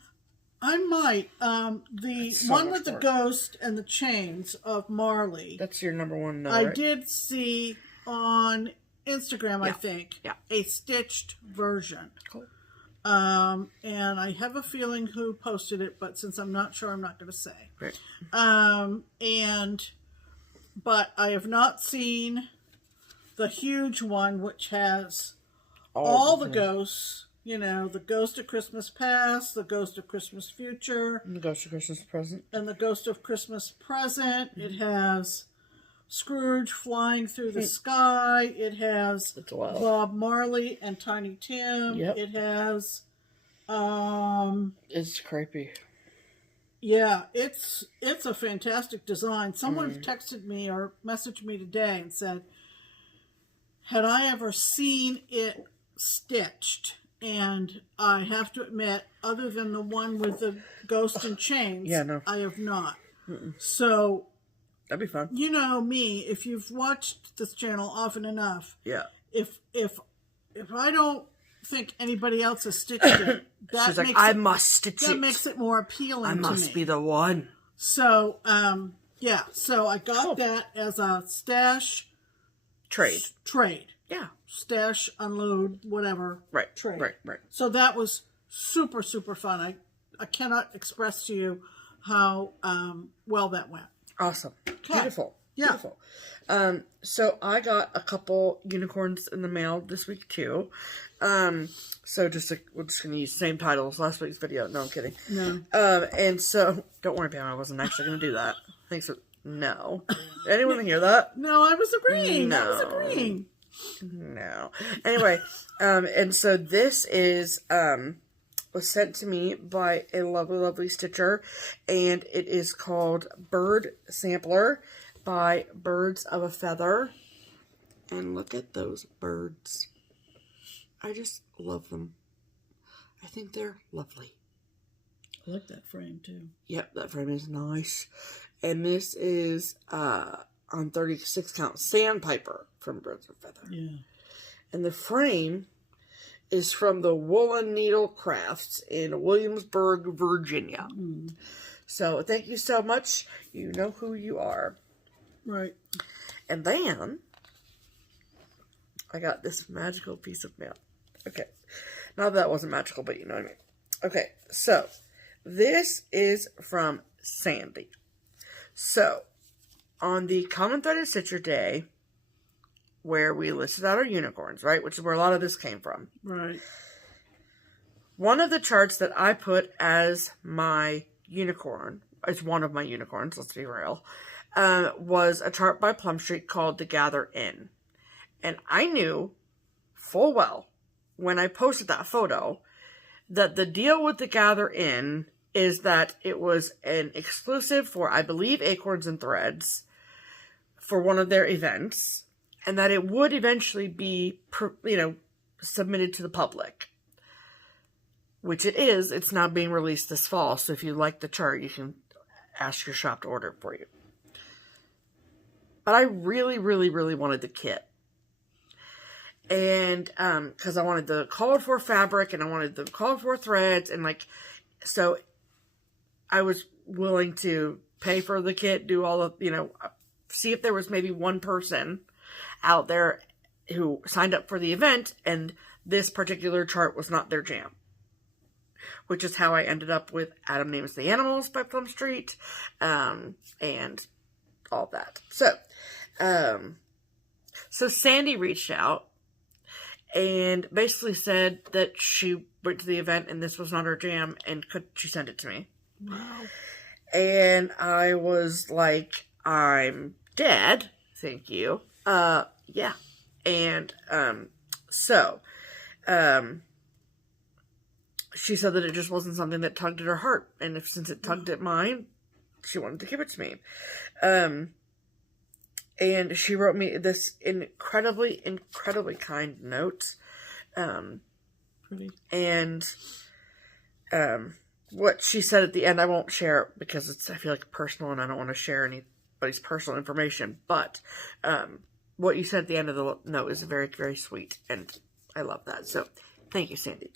I might. The so one much with the work. ghost and the chains of Marley. That's your number one, I right? did see on Instagram, I think, a stitched version. Cool. And I have a feeling who posted it, but since I'm not sure, I'm not going to say. Great. But I have not seen the huge one, which has all the ghosts. You know, the Ghost of Christmas Past, the Ghost of Christmas Future, And the Ghost of Christmas Present. and the Ghost of Christmas Present. It has Scrooge flying through the sky. It has Bob Marley and Tiny Tim. Yep. It has, It's creepy. yeah, it's a fantastic design. Someone texted me or messaged me today and said, had I ever seen it stitched? And I have to admit, other than the one with the ghost and chains, I have not. So, that'd be fun. You know me, if you've watched this channel often enough, if I don't think anybody else has stitched it, She's like, I must stitch it. That makes it more appealing to me. I must be the one. So, yeah. So I got that as a stash trade. Yeah. Stash, unload, whatever. Right. Trade. Right. So that was super, super fun. I cannot express to you how well that went. Awesome. Beautiful. Yeah. Beautiful. So I got a couple unicorns in the mail this week too. So we're just going to use the same title as last week's video. No, I'm kidding. No. And so, don't worry, Pam, I wasn't actually going to do that. Thanks for, no. Did anyone hear that? No, I was agreeing. No. I was agreeing. No. Anyway, and so this is, was sent to me by a lovely, lovely stitcher, and it is called Bird Sampler by Birds of a Feather. And look at those birds. I just love them. I think they're lovely. I like that frame too. Yep, that frame is nice. And this is on 36 count Sandpiper from Birds of a Feather. Yeah. And the frame is from the Woolen Needle Crafts in Williamsburg, Virginia. So thank you so much. You know who you are. Right. And then I got this magical piece of mail. Okay. Not that wasn't magical, but you know what I mean. Okay. So this is from Sandy. So on the Common Threaded Stitcher Day, where we listed out our unicorns, right? Which is where a lot of this came from. Right. One of the charts that I put as my unicorn, as one of my unicorns, let's be real, was a chart by Plum Street called The Gather In. And I knew full well, when I posted that photo, that the deal with The Gather In is that it was an exclusive for, I believe, Acorns and Threads for one of their events, and that it would eventually be, submitted to the public. Which it is. It's now being released this fall, so if you like the chart, you can ask your shop to order it for you. But I really, really, really wanted the kit. And, because I wanted the called for fabric, and I wanted the called for threads, and so I was willing to pay for the kit, do all of, see if there was maybe one person out there who signed up for the event, and this particular chart was not their jam. Which is how I ended up with Adam Names the Animals by Plum Street, and all that. So Sandy reached out and basically said that she went to the event and this was not her jam, and could she send it to me? Wow. And I was like, I'm dead. Thank you. Yeah. And, she said that it just wasn't something that tugged at her heart. And since it tugged at mine, she wanted to give it to me. And she wrote me this incredibly, incredibly kind note. Pretty. And what she said at the end, I won't share it because I feel like personal and I don't want to share anybody's personal information. But what you said at the end of the note is very, very sweet. And I love that. So thank you, Sandy.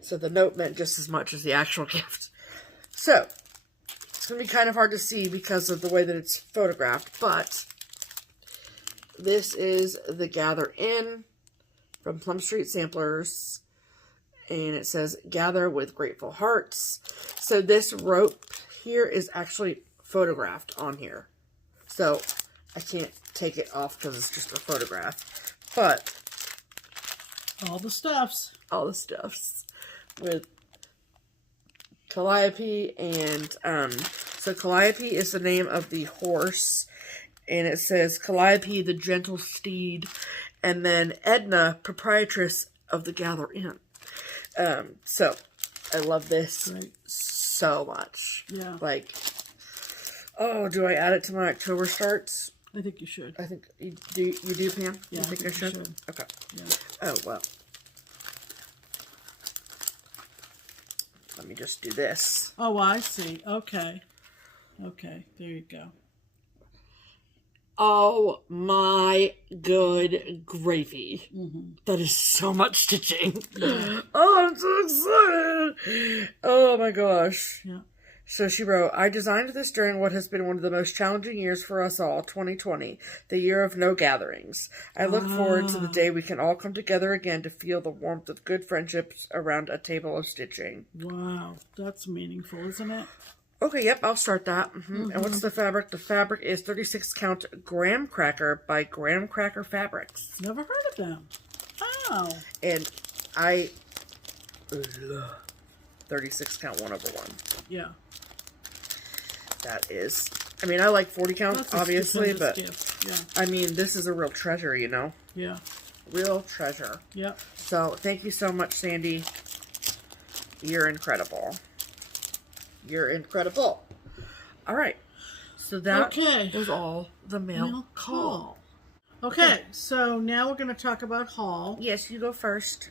So the note meant just as much as the actual gift. So, it's going to be kind of hard to see because of the way that it's photographed, but this is The Gather In from Plum Street Samplers, and it says, Gather with Grateful Hearts. So this rope here is actually photographed on here. So, I can't take it off because it's just a photograph, but all the stuffs. With Calliope, and so Calliope is the name of the horse, and it says Calliope the gentle steed, and then Edna, proprietress of the Gather In. So I love this so much. Yeah. Do I add it to my October starts? I think you should. I think you do, Pam? Yeah, you think I should? Okay. Yeah. Oh, well. Let me just do this. Oh, I see. Okay. There you go. Oh my good gravy. Mm-hmm. That is so much stitching. Yeah. Oh, I'm so excited. Oh my gosh. Yeah. So she wrote, I designed this during what has been one of the most challenging years for us all, 2020, the year of no gatherings. I look forward to the day we can all come together again to feel the warmth of good friendships around a table of stitching. Wow, that's meaningful, isn't it? Okay, yep, I'll start that. And what's the fabric? The fabric is 36 count Graham Cracker by Graham Cracker Fabrics. Never heard of them. Oh. And I love 36 count 1/1. Yeah. That is, I like 40 count, obviously, but gift. Yeah. this is a real treasure, Yeah. Real treasure. Yep. So, thank you so much, Sandy. You're incredible. You're incredible. All right. So that was all the mail call. Okay, so now we're going to talk about haul. Yes, you go first.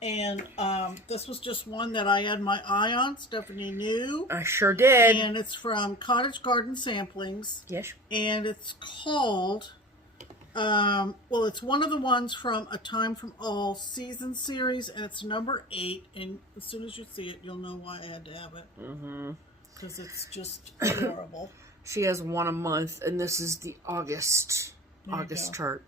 And this was just one that I had my eye on. Stephanie knew. I sure did. And it's from Cottage Garden Samplings. Yes. And it's called, it's one of the ones from A Time from All season series, and it's number 8. And as soon as you see it, you'll know why I had to have it. Mm-hmm. Because it's just adorable. She has one a month, and this is the August chart.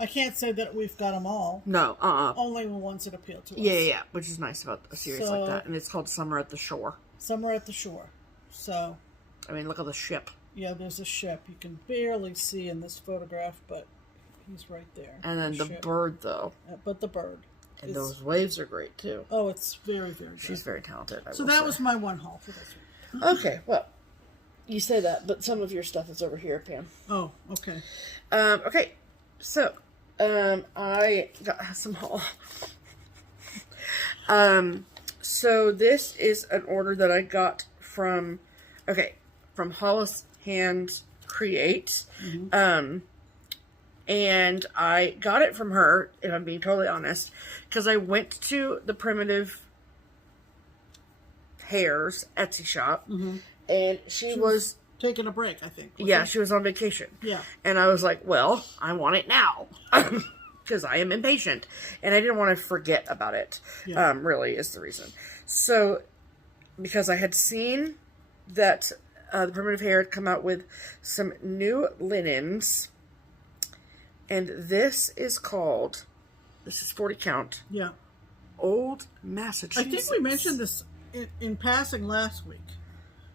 I can't say that we've got them all. No, Only the ones that appeal to us. Yeah, which is nice about a series like that. And it's called Summer at the Shore. Summer at the Shore. So. Look at the ship. Yeah, there's a ship. You can barely see in this photograph, but he's right there. And then the bird, though. But the bird. And those waves are great, too. Oh, it's very, very good. She's very talented, So that was my one haul for this week. Okay, well, you say that, but some of your stuff is over here, Pam. Oh, okay. Okay, so, I got some haul. So this is an order that I got from Hollis Hand Create. Mm-hmm. And I got it from her, if I'm being totally honest, because I went to the Primitive Hairs Etsy shop, and she was taking a break, I think. Yeah, she was on vacation. Yeah. And I was like, well, I want it now. Because I am impatient. And I didn't want to forget about it, really, is the reason. So, because I had seen that the Primitive Hair had come out with some new linens. And this is 40 count. Yeah. Old Massachusetts. I think we mentioned this in passing last week.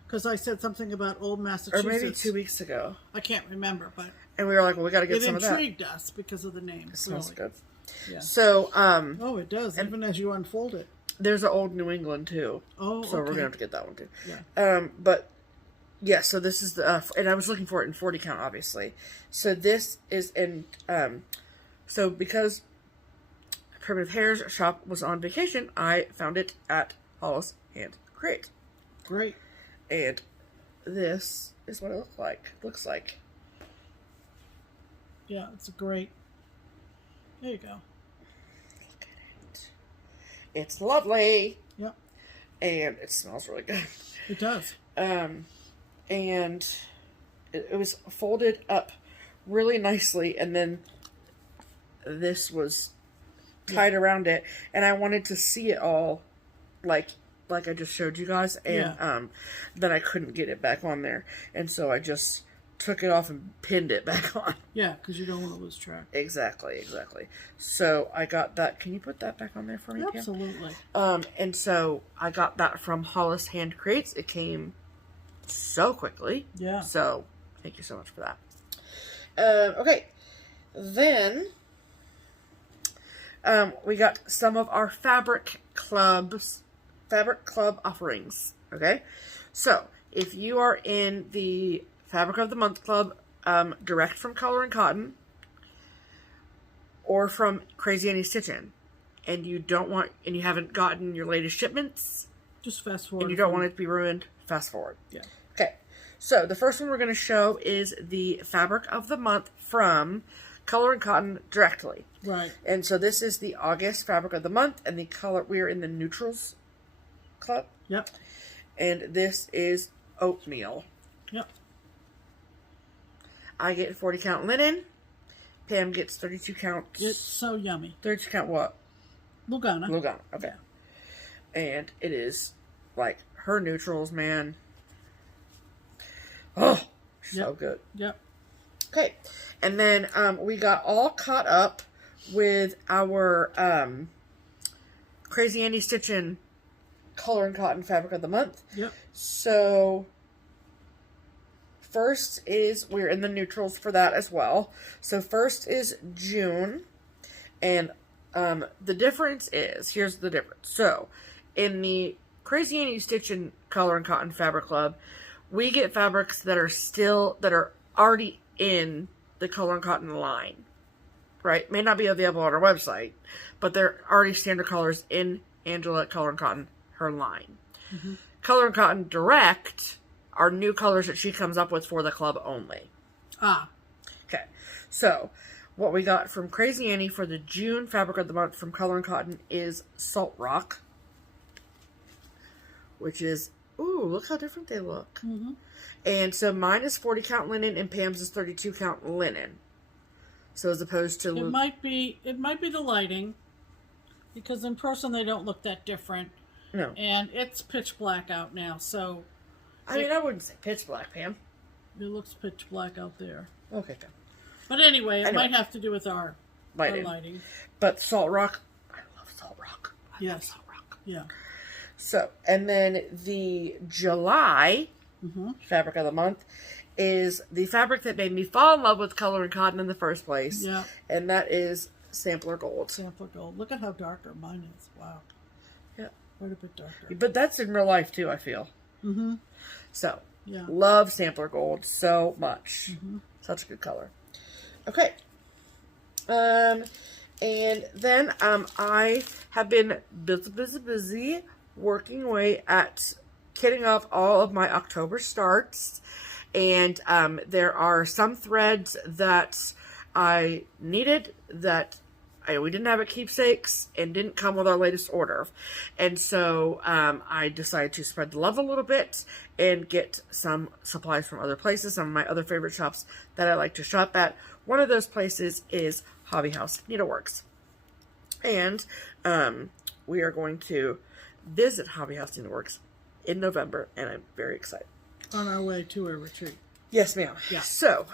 Because I said something about Old Massachusetts. Or maybe 2 weeks ago. I can't remember, but... And we were like, well, we got to get some of that. It intrigued us because of the name. It smells good. Yeah. So, oh, it does, even as you unfold it. There's an Old New England, too. Oh, So we're going to have to get that one, too. Yeah. But, yeah, so this is the... and I was looking for it in 40 count, obviously. So this is in... so because Primitive Hair's shop was on vacation, I found it at Hollis Hand Create. Great. And this is what it looks like. Yeah, it's a great... There you go. Look at it. It's lovely. Yep. And it smells really good. It does. And it was folded up really nicely, and then this was tied around it, and I wanted to see it all like I just showed you guys, and then I couldn't get it back on there, and so I just took it off and pinned it back on. Yeah, because you don't want to lose track. Exactly. So I got that. Can you put that back on there for me, Absolutely. Pam? And so I got that from Hollis Hand Creates. It came so quickly. Yeah. So thank you so much for that. Okay. Then we got some of our fabric club offerings. Okay. So if you are in the Fabric of the Month Club, direct from Color and Cotton, or from Crazy Annie Stitchin, and you haven't gotten your latest shipments, just fast forward. And you don't want it to be ruined, fast forward. Yeah. Okay. So the first one we're going to show is the Fabric of the Month from Color and Cotton directly. Right. And so this is the August Fabric of the Month, and the color, we're in the Neutrals Club. Yep. And this is Oatmeal. Yep. I get 40 count linen. Pam gets 32 count. It's so yummy. 32 count what? Lugana. Okay. And it is like her neutrals, man. Oh, so good. Yep. Okay. And then we got all caught up with our Crazy Annie Stitchin Color and Cotton Fabric of the Month. Yep. So first is, we're in the neutrals for that as well. So first is June. And the difference is, here's the difference. So in the Crazy Annie Stitchin Color and Cotton Fabric Club, we get fabrics that are already in the Color and Cotton line. Right? May not be available on our website, but they're already standard colors in Angela Color and Cotton, her line. Mm-hmm. Color and Cotton Direct are new colors that she comes up with for the club only. Ah. Okay. So, what we got from Crazy Annie for the June Fabric of the Month from Color and Cotton is Salt Rock. Which is, ooh, look how different they look. Mm-hmm. And so mine is 40 count linen and Pam's is 32 count linen. So as opposed to... It might be the lighting. Because in person they don't look that different. No. And it's pitch black out now, so... I mean, I wouldn't say pitch black, Pam. It looks pitch black out there. Okay, good. But anyway, it might have to do with our lighting. But Salt Rock, I love Salt Rock. I love Salt Rock. Yeah. So, and then the July Fabric of the Month is the fabric that made me fall in love with color and cotton in the first place. Yeah. And that is Sampler Gold. Sampler Gold. Look at how darker mine is. Wow. Yeah. Quite a bit darker. But that's in real life too, I feel. Mm-hmm. So, yeah. Love Sampler Gold so much. Mm-hmm. Such a good color. Okay. And then I have been busy working away at kitting off all of my October starts. And there are some threads that I needed that we didn't have at Keepsakes and didn't come with our latest order. And so I decided to spread the love a little bit and get some supplies from other places, some of my other favorite shops that I like to shop at. One of those places is Hobby House Needleworks. And we are going to visit Hobby House Needleworks in November, and I'm very excited. On our way to a retreat. Yes, ma'am. Yeah. So,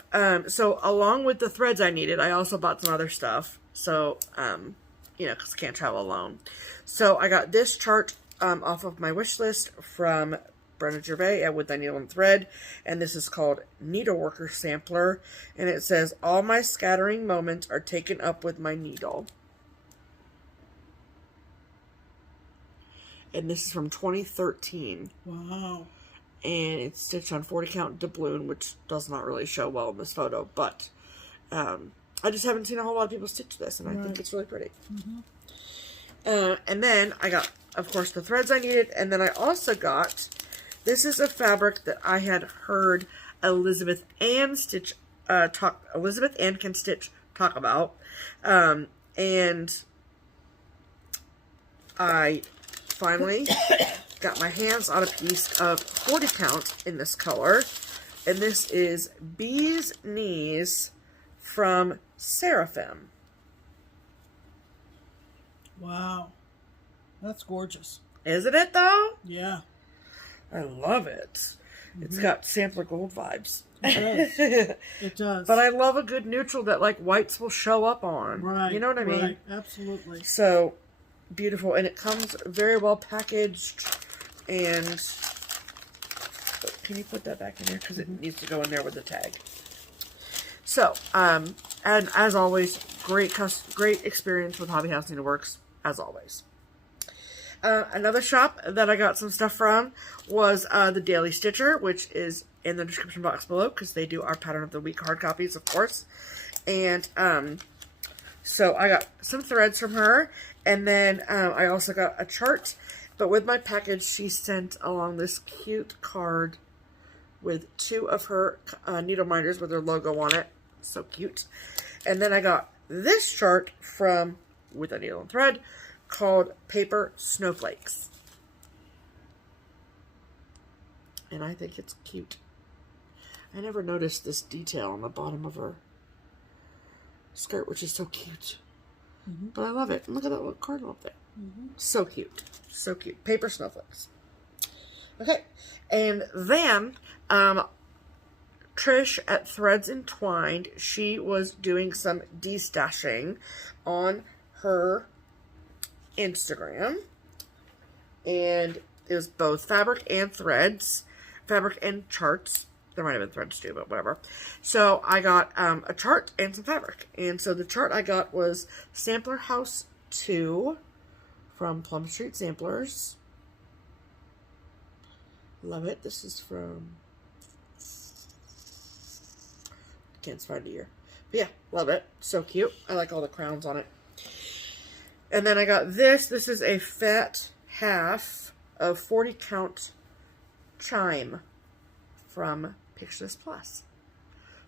so along with the threads I needed, I also bought some other stuff. So, you know, because I can't travel alone. So I got this chart off of my wish list from Brenda Gervais at With Thy Needle and Thread, and this is called Needleworker Sampler, and it says, all my scattering moments are taken up with my needle. And this is from 2013. Wow. And it's stitched on 40 count doubloon, which does not really show well in this photo, but I just haven't seen a whole lot of people stitch this, and I think it's really pretty. Mm-hmm. And then I got, of course, the threads I needed, and then I also got, this is a fabric that I had heard Elizabeth Ann Can Stitch talk about, and I finally got my hands on a piece of 40 count in this color, and this is Bee's Knees from Seraphim. Wow. That's gorgeous. Isn't it, though? Yeah. I love it. Mm-hmm. It's got Sampler Gold vibes. It does. It does. But I love a good neutral that, like, whites will show up on. Right. You know what I mean? Right. Absolutely. So, beautiful. And it comes very well packaged. And can you put that back in there? Because it needs to go in there with the tag. So, and as always, great experience with Hobby House Needleworks, as always. Another shop that I got some stuff from was the Daily Stitcher, which is in the description box below, because they do our Pattern of the Week hard copies, of course. And so I got some threads from her, and then I also got a chart. But with my package, she sent along this cute card with 2 of her needle minders with her logo on it. So cute. And then I got this chart from With a Needle and Thread called Paper Snowflakes. And I think it's cute. I never noticed this detail on the bottom of her skirt, which is so cute. Mm-hmm. But I love it. And look at that little cardinal up there. Mm-hmm. So cute. So cute. Paper snowflakes. Okay. And then, Trish at Threads Entwined, she was doing some destashing on her Instagram. And it was both fabric and threads. Fabric and charts. There might have been threads too, but whatever. So I got a chart and some fabric. And so the chart I got was Sampler House 2 from Plum Street Samplers. Love it. This is from... can't find a year. But yeah, love it. So cute. I like all the crowns on it. And then I got this. This is a fat half of 40 count chime from Picture This Plus.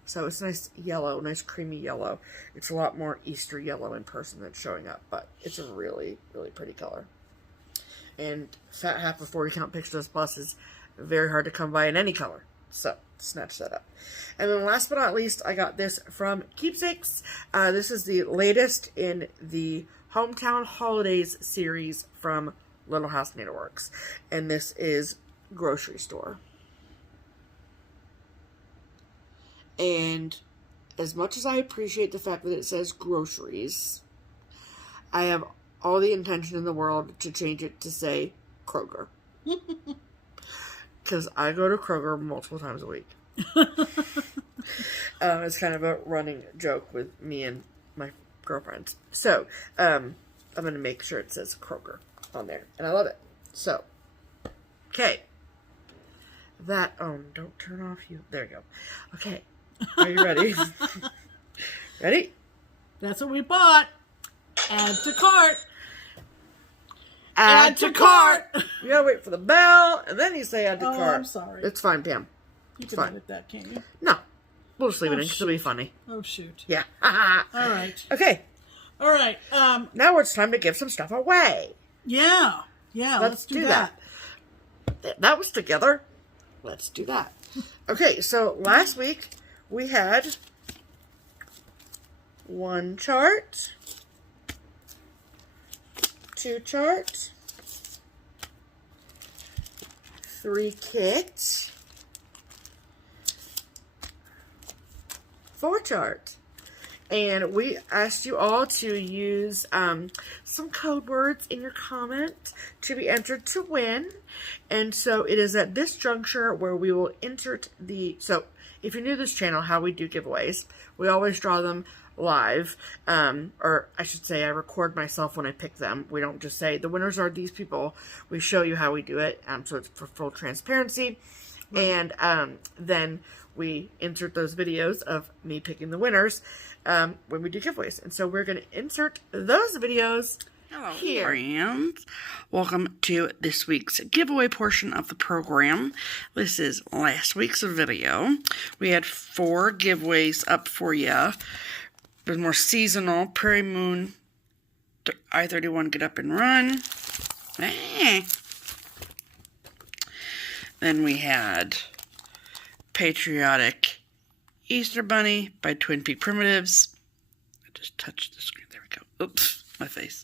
So it's nice yellow, nice creamy yellow. It's a lot more Easter yellow in person than showing up, but it's a really, really pretty color. And fat half of 40 count Picture This Plus is very hard to come by in any color. So snatch that up. And then last but not least, I got this from Keepsakes. This is the latest in the Hometown Holidays series from Little House Needleworks. And this is Grocery Store. And as much as I appreciate the fact that it says groceries, I have all the intention in the world to change it to say Kroger. Because I go to Kroger multiple times a week. It's kind of a running joke with me and my girlfriends. So, I'm going to make sure it says Kroger on there. And I love it. So, okay. Don't turn off you. There you go. Okay. Are you ready? Ready? That's what we bought. Add to cart. Add to cart. You gotta wait for the bell, and then you say add to cart. Oh, I'm sorry. It's fine, Pam. You can edit that, can't you? No. We'll just leave it in because it'll be funny. Oh, shoot. Yeah. All right. Okay. All right. Now it's time to give some stuff away. Yeah. Yeah, let's do that. That was together. Let's do that. Okay, so last week we had 1 chart, 2 charts, 3 kits, 4 charts. And we asked you all to use some code words in your comment to be entered to win. And so it is at this juncture where we will insert the... So if you're new to this channel, how we do giveaways, we always draw them live. Or I should say I record myself when I pick them. We don't just say the winners are these people. We show you how we do it. So it's for full transparency. And then we insert those videos of me picking the winners when we do giveaways. And so we're going to insert those videos here. Friends, welcome to this week's giveaway portion of the program. This is last week's video. We had 4 giveaways up for you. There's more seasonal, Prairie Moon, I-31 Get Up and Run. Then we had Patriotic Easter Bunny by Twin Peak Primitives. I just touched the screen. There we go. Oops, my face.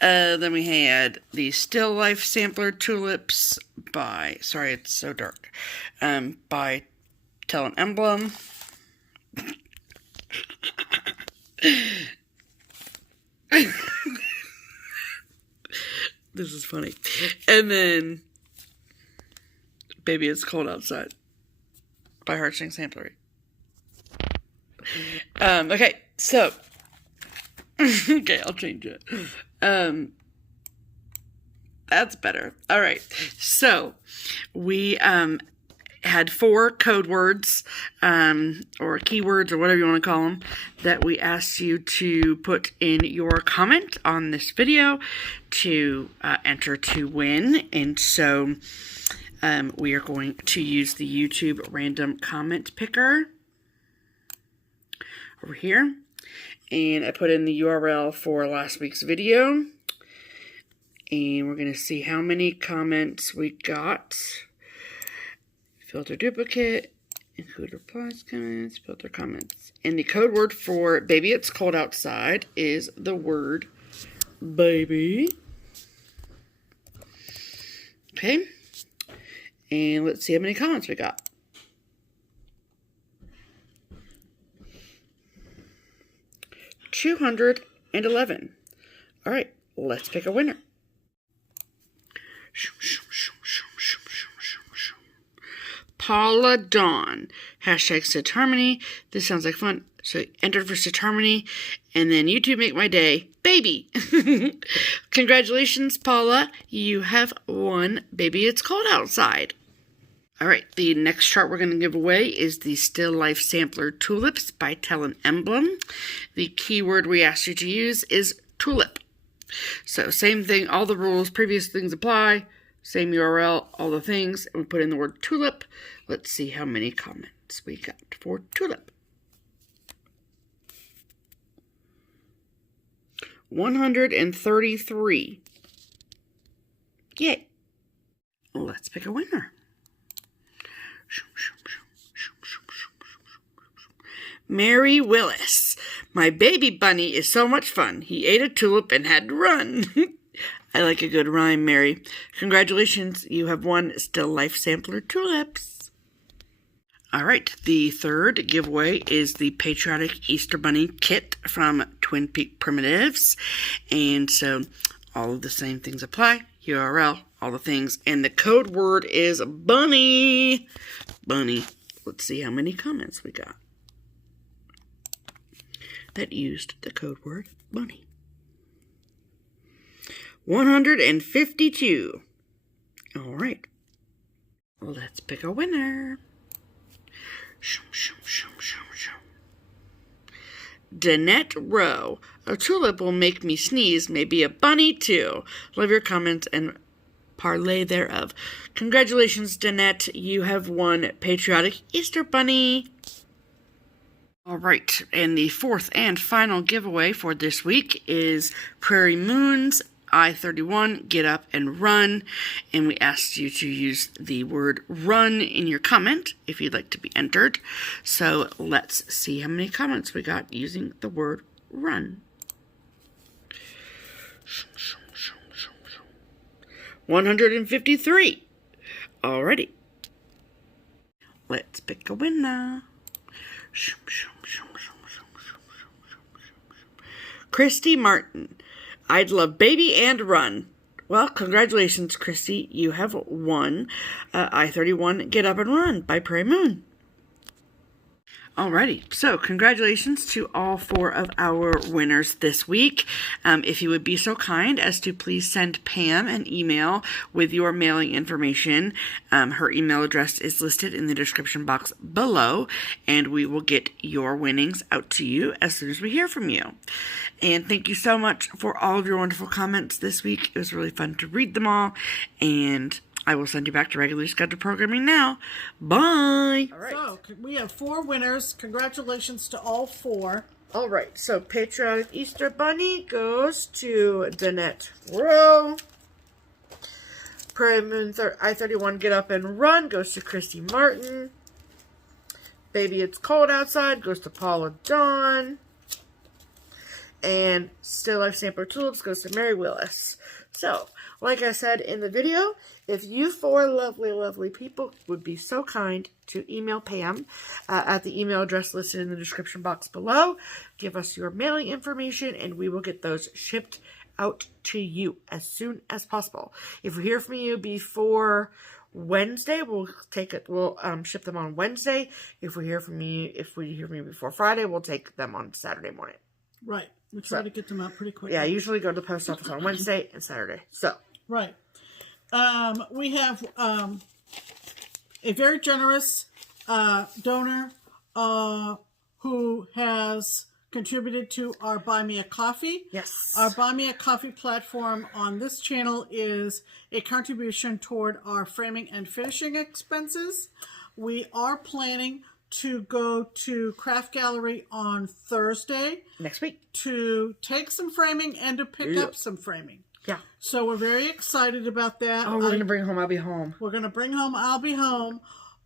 Then we had the Still Life Sampler Tulips by, sorry it's so dark, by Tell an Emblem. This is funny. And then Baby It's Cold Outside by Heartstring Samplery. Okay, so okay, I'll change it. That's better. All right, so we had 4 code words or keywords or whatever you want to call them that we asked you to put in your comment on this video to enter to win. And so we are going to use the YouTube random comment picker over here. And I put in the URL for last week's video. And we're going to see how many comments we got. Filter duplicate, include replies, comments, filter comments. And the code word for Baby It's Cold Outside is the word baby. Okay. And let's see how many comments we got. $211. All right, let's pick a winner. PaulaDawn. Hashtag Stitch Harmony. This sounds like fun. So enter for Stitch Harmony. And then YouTube make my day. Baby. Congratulations, Paula. You have won Baby It's Cold Outside. All right, the next chart we're going to give away is the Still Life Sampler Tulips by Tell an Emblem. The keyword we asked you to use is tulip. So same thing, all the rules, previous things apply, same URL, all the things, and we put in the word tulip. Let's see how many comments we got for tulip. 133. Yay. Let's pick a winner. Mary Willis. My baby bunny is so much fun. He ate a tulip and had to run. I like a good rhyme, Mary. Congratulations, you have won Still Life Sampler Tulips. All right, the third giveaway is the Patriotic Easter Bunny kit from Twin Peak Primitives. And so all of the same things apply. URL, all the things. And the code word is bunny. Bunny. let's see how many comments we got that used the code word bunny. 152. All right. Let's pick a winner. Danette Roe. A tulip will make me sneeze. Maybe a bunny too. Love your comments and parlay thereof. Congratulations, Danette. You have won Patriotic Easter Bunny. All right, and the fourth and final giveaway for this week is Prairie Moon's I-31, Get Up and Run. And we asked you to use the word run in your comment if you'd like to be entered. So let's see how many comments we got using the word run. 153. Alrighty. Let's pick a winner. Kristi Martin. I'd love baby and run. Well, congratulations, Kristi. You have won I-31 Get Up and Run by Prairie Moon. Alrighty, so congratulations to all 4 of our winners this week. If you would be so kind as to please send Pam an email with your mailing information. Her email address is listed in the description box below, and we will get your winnings out to you as soon as we hear from you. And thank you so much for all of your wonderful comments this week. It was really fun to read them all, and I will send you back to regularly scheduled programming now. Bye! All right. So, we have 4 winners. Congratulations to all 4. All right, so Patriotic Easter Bunny goes to Danette Roe. Prairie Moon I-31 Get Up and Run goes to Kristi Martin. Baby It's Cold Outside goes to PaulaDawn. And Still Life Sampler Tulips goes to Mary Willis. So, like I said in the video, if you 4 lovely, lovely people would be so kind to email Pam at the email address listed in the description box below, give us your mailing information, and we will get those shipped out to you as soon as possible. If we hear from you before Wednesday, we'll ship them on Wednesday. If we hear from you before Friday, we'll take them on Saturday morning. Right. We try to get them out pretty quickly. Yeah, I usually go to the post office on Wednesday and Saturday. So. Right. We have a very generous donor who has contributed to our Buy Me a Coffee. Yes. Our Buy Me a Coffee platform on this channel is a contribution toward our framing and finishing expenses. We are planning to go to Craft Gallery on Thursday. Next week. To take some framing and to pick up some framing. Yeah. So we're very excited about that. Oh, we're going to bring home I'll Be Home. We're going to bring home I'll Be Home,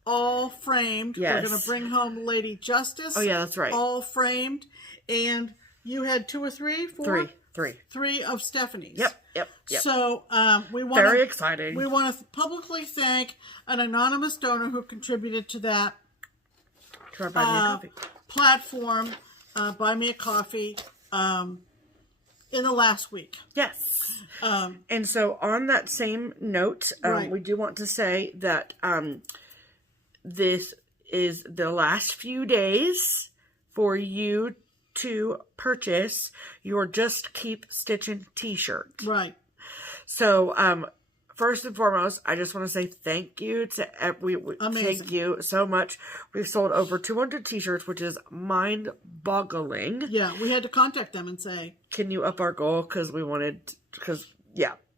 all framed. Yes. We're going to bring home Lady Justice. Oh, yeah, that's right. All framed. And you had 2 or 3? 4? 3. 3 of Stephanie's. Yep. So we want very exciting. We want to publicly thank an anonymous donor who contributed to that to our Buy Me a Coffee platform, Buy Me a Coffee, in the last week. Yes. And so on that same note, right. We do want to say that this is the last few days for you to purchase your Just Keep Stitchin t-shirt. Right. So, first and foremost, I just want to say thank you to thank you so much. We've sold over 200 t-shirts, which is mind-boggling. Yeah, we had to contact them and say, can you up our goal? Because the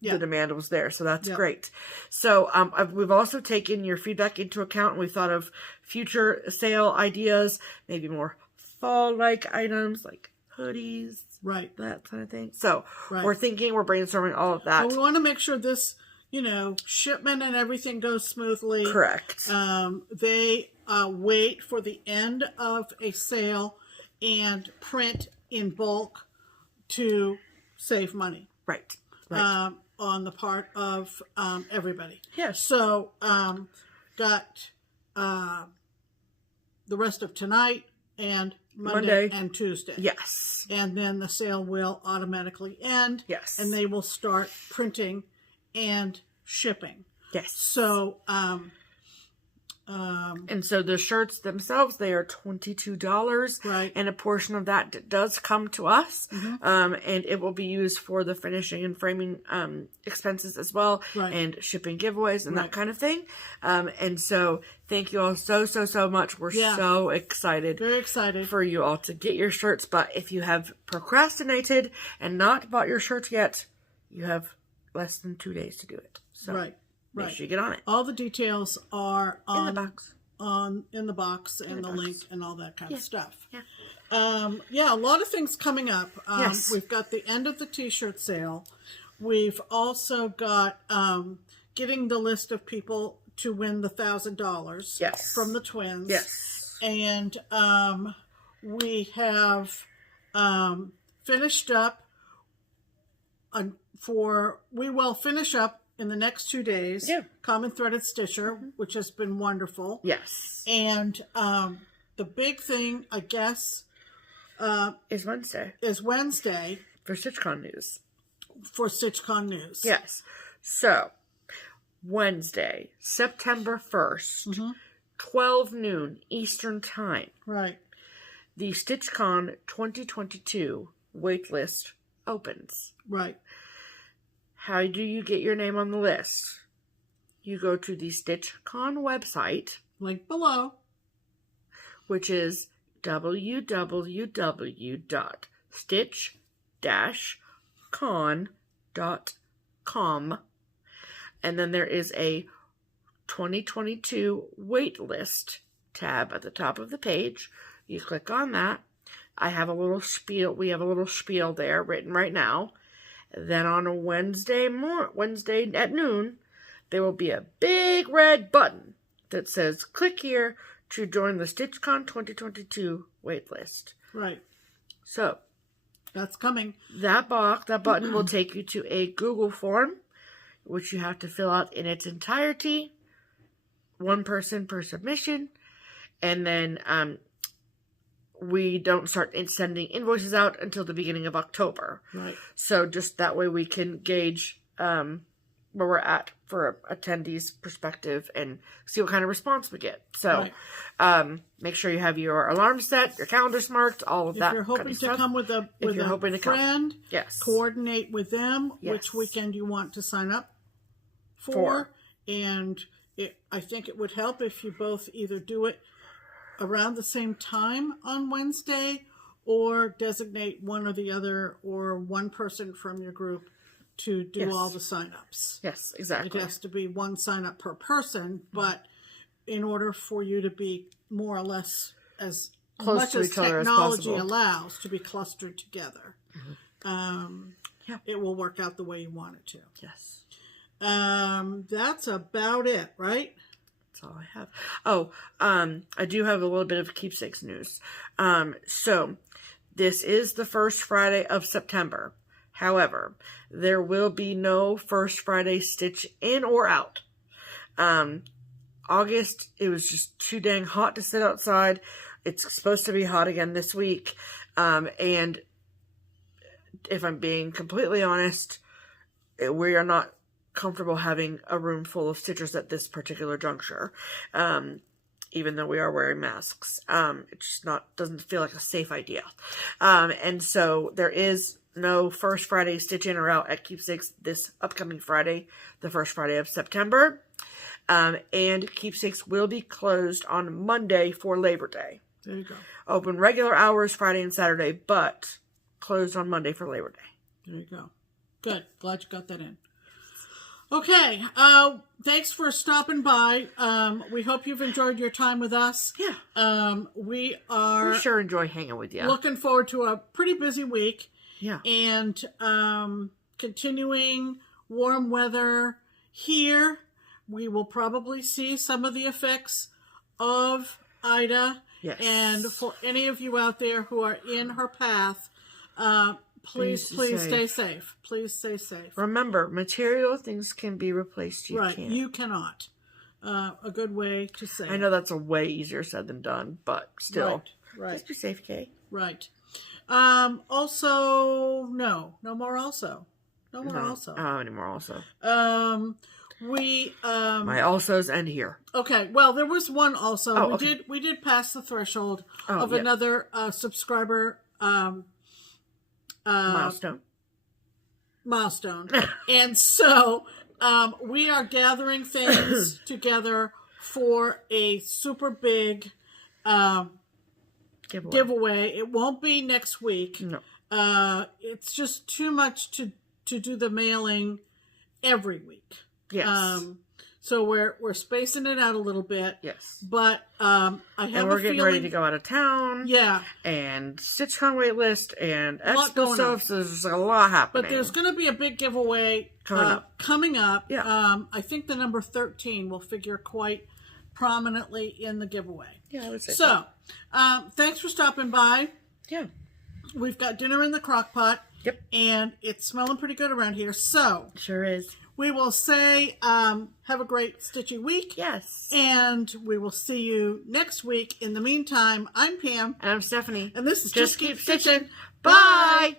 demand was there. So that's great. So we've also taken your feedback into account, and we thought of future sale ideas, maybe more fall-like items like hoodies, right, that kind of thing. So we're brainstorming all of that. But we want to make sure this, shipment and everything goes smoothly. Correct. They wait for the end of a sale and print in bulk to save money. Right. On the part of everybody. Yes. So got the rest of tonight and Monday and Tuesday. Yes. And then the sale will automatically end. Yes. And they will start printing and shipping. Yes. So And so the shirts themselves, they are $22. Right. And a portion of that does come to us. And it will be used for the finishing and framing expenses as well. Right. And shipping giveaways and that kind of thing. And so thank you all so much. We're so excited. Very excited. For you all to get your shirts. But if you have procrastinated and not bought your shirts yet, you have less than 2 days to do it. So make sure you get on it. All the details are In the box. In the box and the link and all that kind of stuff. Yeah. A lot of things coming up. Yes. We've got the end of the t-shirt sale. We've also got getting the list of people to win the $1,000 Yes. from the twins. Yes. And we have finished up we will finish up in the next 2 days. Yeah. Common Threaded Stitcher, which has been wonderful. Yes. And the big thing, I guess, Is Wednesday. is Wednesday For StitchCon news. for StitchCon news. Yes. So, Wednesday, September 1st, 12 noon Eastern Time. Right. The StitchCon 2022 waitlist opens. Right. How do you get your name on the list? You go to the StitchCon website, Link below. which is www.stitch-con.com. And then there is a 2022 waitlist tab at the top of the page. You click on that. I have a little spiel. We have a little spiel there written right now. Then on a Wednesday at noon, there will be a big red button that says click here to join the StitchCon 2022 waitlist. Right. So That's coming. that button will take you to a Google form, which you have to fill out in its entirety, one person per submission, and then we don't start sending invoices out until the beginning of October. Right. So just that way we can gauge where we're at for attendees' perspective and see what kind of response we get. So make sure you have your alarm set, your calendars marked, all of that. If you're hoping kind of to stuff. come with a friend, Yes. coordinate with them Yes. which weekend you want to sign up for. And I think it would help if you both either do it around the same time on Wednesday or designate one or the other or one person from your group to do all the sign-ups. Yes, exactly. It has to be one sign-up per person, but in order for you to be more or less as Close much to as each other as technology possible. allows to be clustered together, it will work out the way you want it to. Yes. That's about it, right? That's all I have. Oh, I do have a little bit of keepsakes news. So this is the first Friday of September. However, there will be no first Friday stitch in or out. August, it was just too dang hot to sit outside. It's supposed to be hot again this week. And if I'm being completely honest, we are not comfortable having a room full of stitchers at this particular juncture. Even though we are wearing masks. It just doesn't feel like a safe idea. And so there is no first Friday stitch in or out at Keepsakes this upcoming Friday, the first Friday of September. And Keepsakes will be closed on Monday for Labor Day. There you go. Open regular hours Friday and Saturday, but closed on Monday for Labor Day. There you go. Good. Glad you got that in. Okay. Thanks for stopping by. We hope you've enjoyed your time with us. Yeah. We sure enjoy hanging with you. Looking forward to a pretty busy week. Yeah. And continuing warm weather here. We will probably see some of the effects of Ida. Yes. And for any of you out there who are in her path, please stay safe. Please stay safe. Remember, material things can be replaced. You right. can't. You cannot. A good way to say I know that's a way easier said than done, but still. Right. Just be safe, Kay. Right. Also, no more also. No more also. I don't have any more also. We My alsos end here. okay. Well, there was one also. Oh, we okay. did pass the threshold of yeah. another subscriber Milestone. And so we are gathering things together for a super big giveaway. It won't be next week. No. It's just too much to do the mailing every week. Yes. So we're spacing it out a little bit. Yes. But I have and we're getting ready to go out of town. Yeah. And StitchCon wait list and lot Expo going stuff. So there's a lot happening. But there's going to be a big giveaway coming up. Yeah. I think the number 13 will figure quite prominently in the giveaway. Yeah, I would say so. Thanks for stopping by. Yeah. We've got dinner in the crock pot. Yep. And it's smelling pretty good around here. So. Sure is. We will say have a great stitchy week. Yes. And we will see you next week. In the meantime, I'm Pam. And I'm Stephanie. And this is Just Keep Stitching. Bye.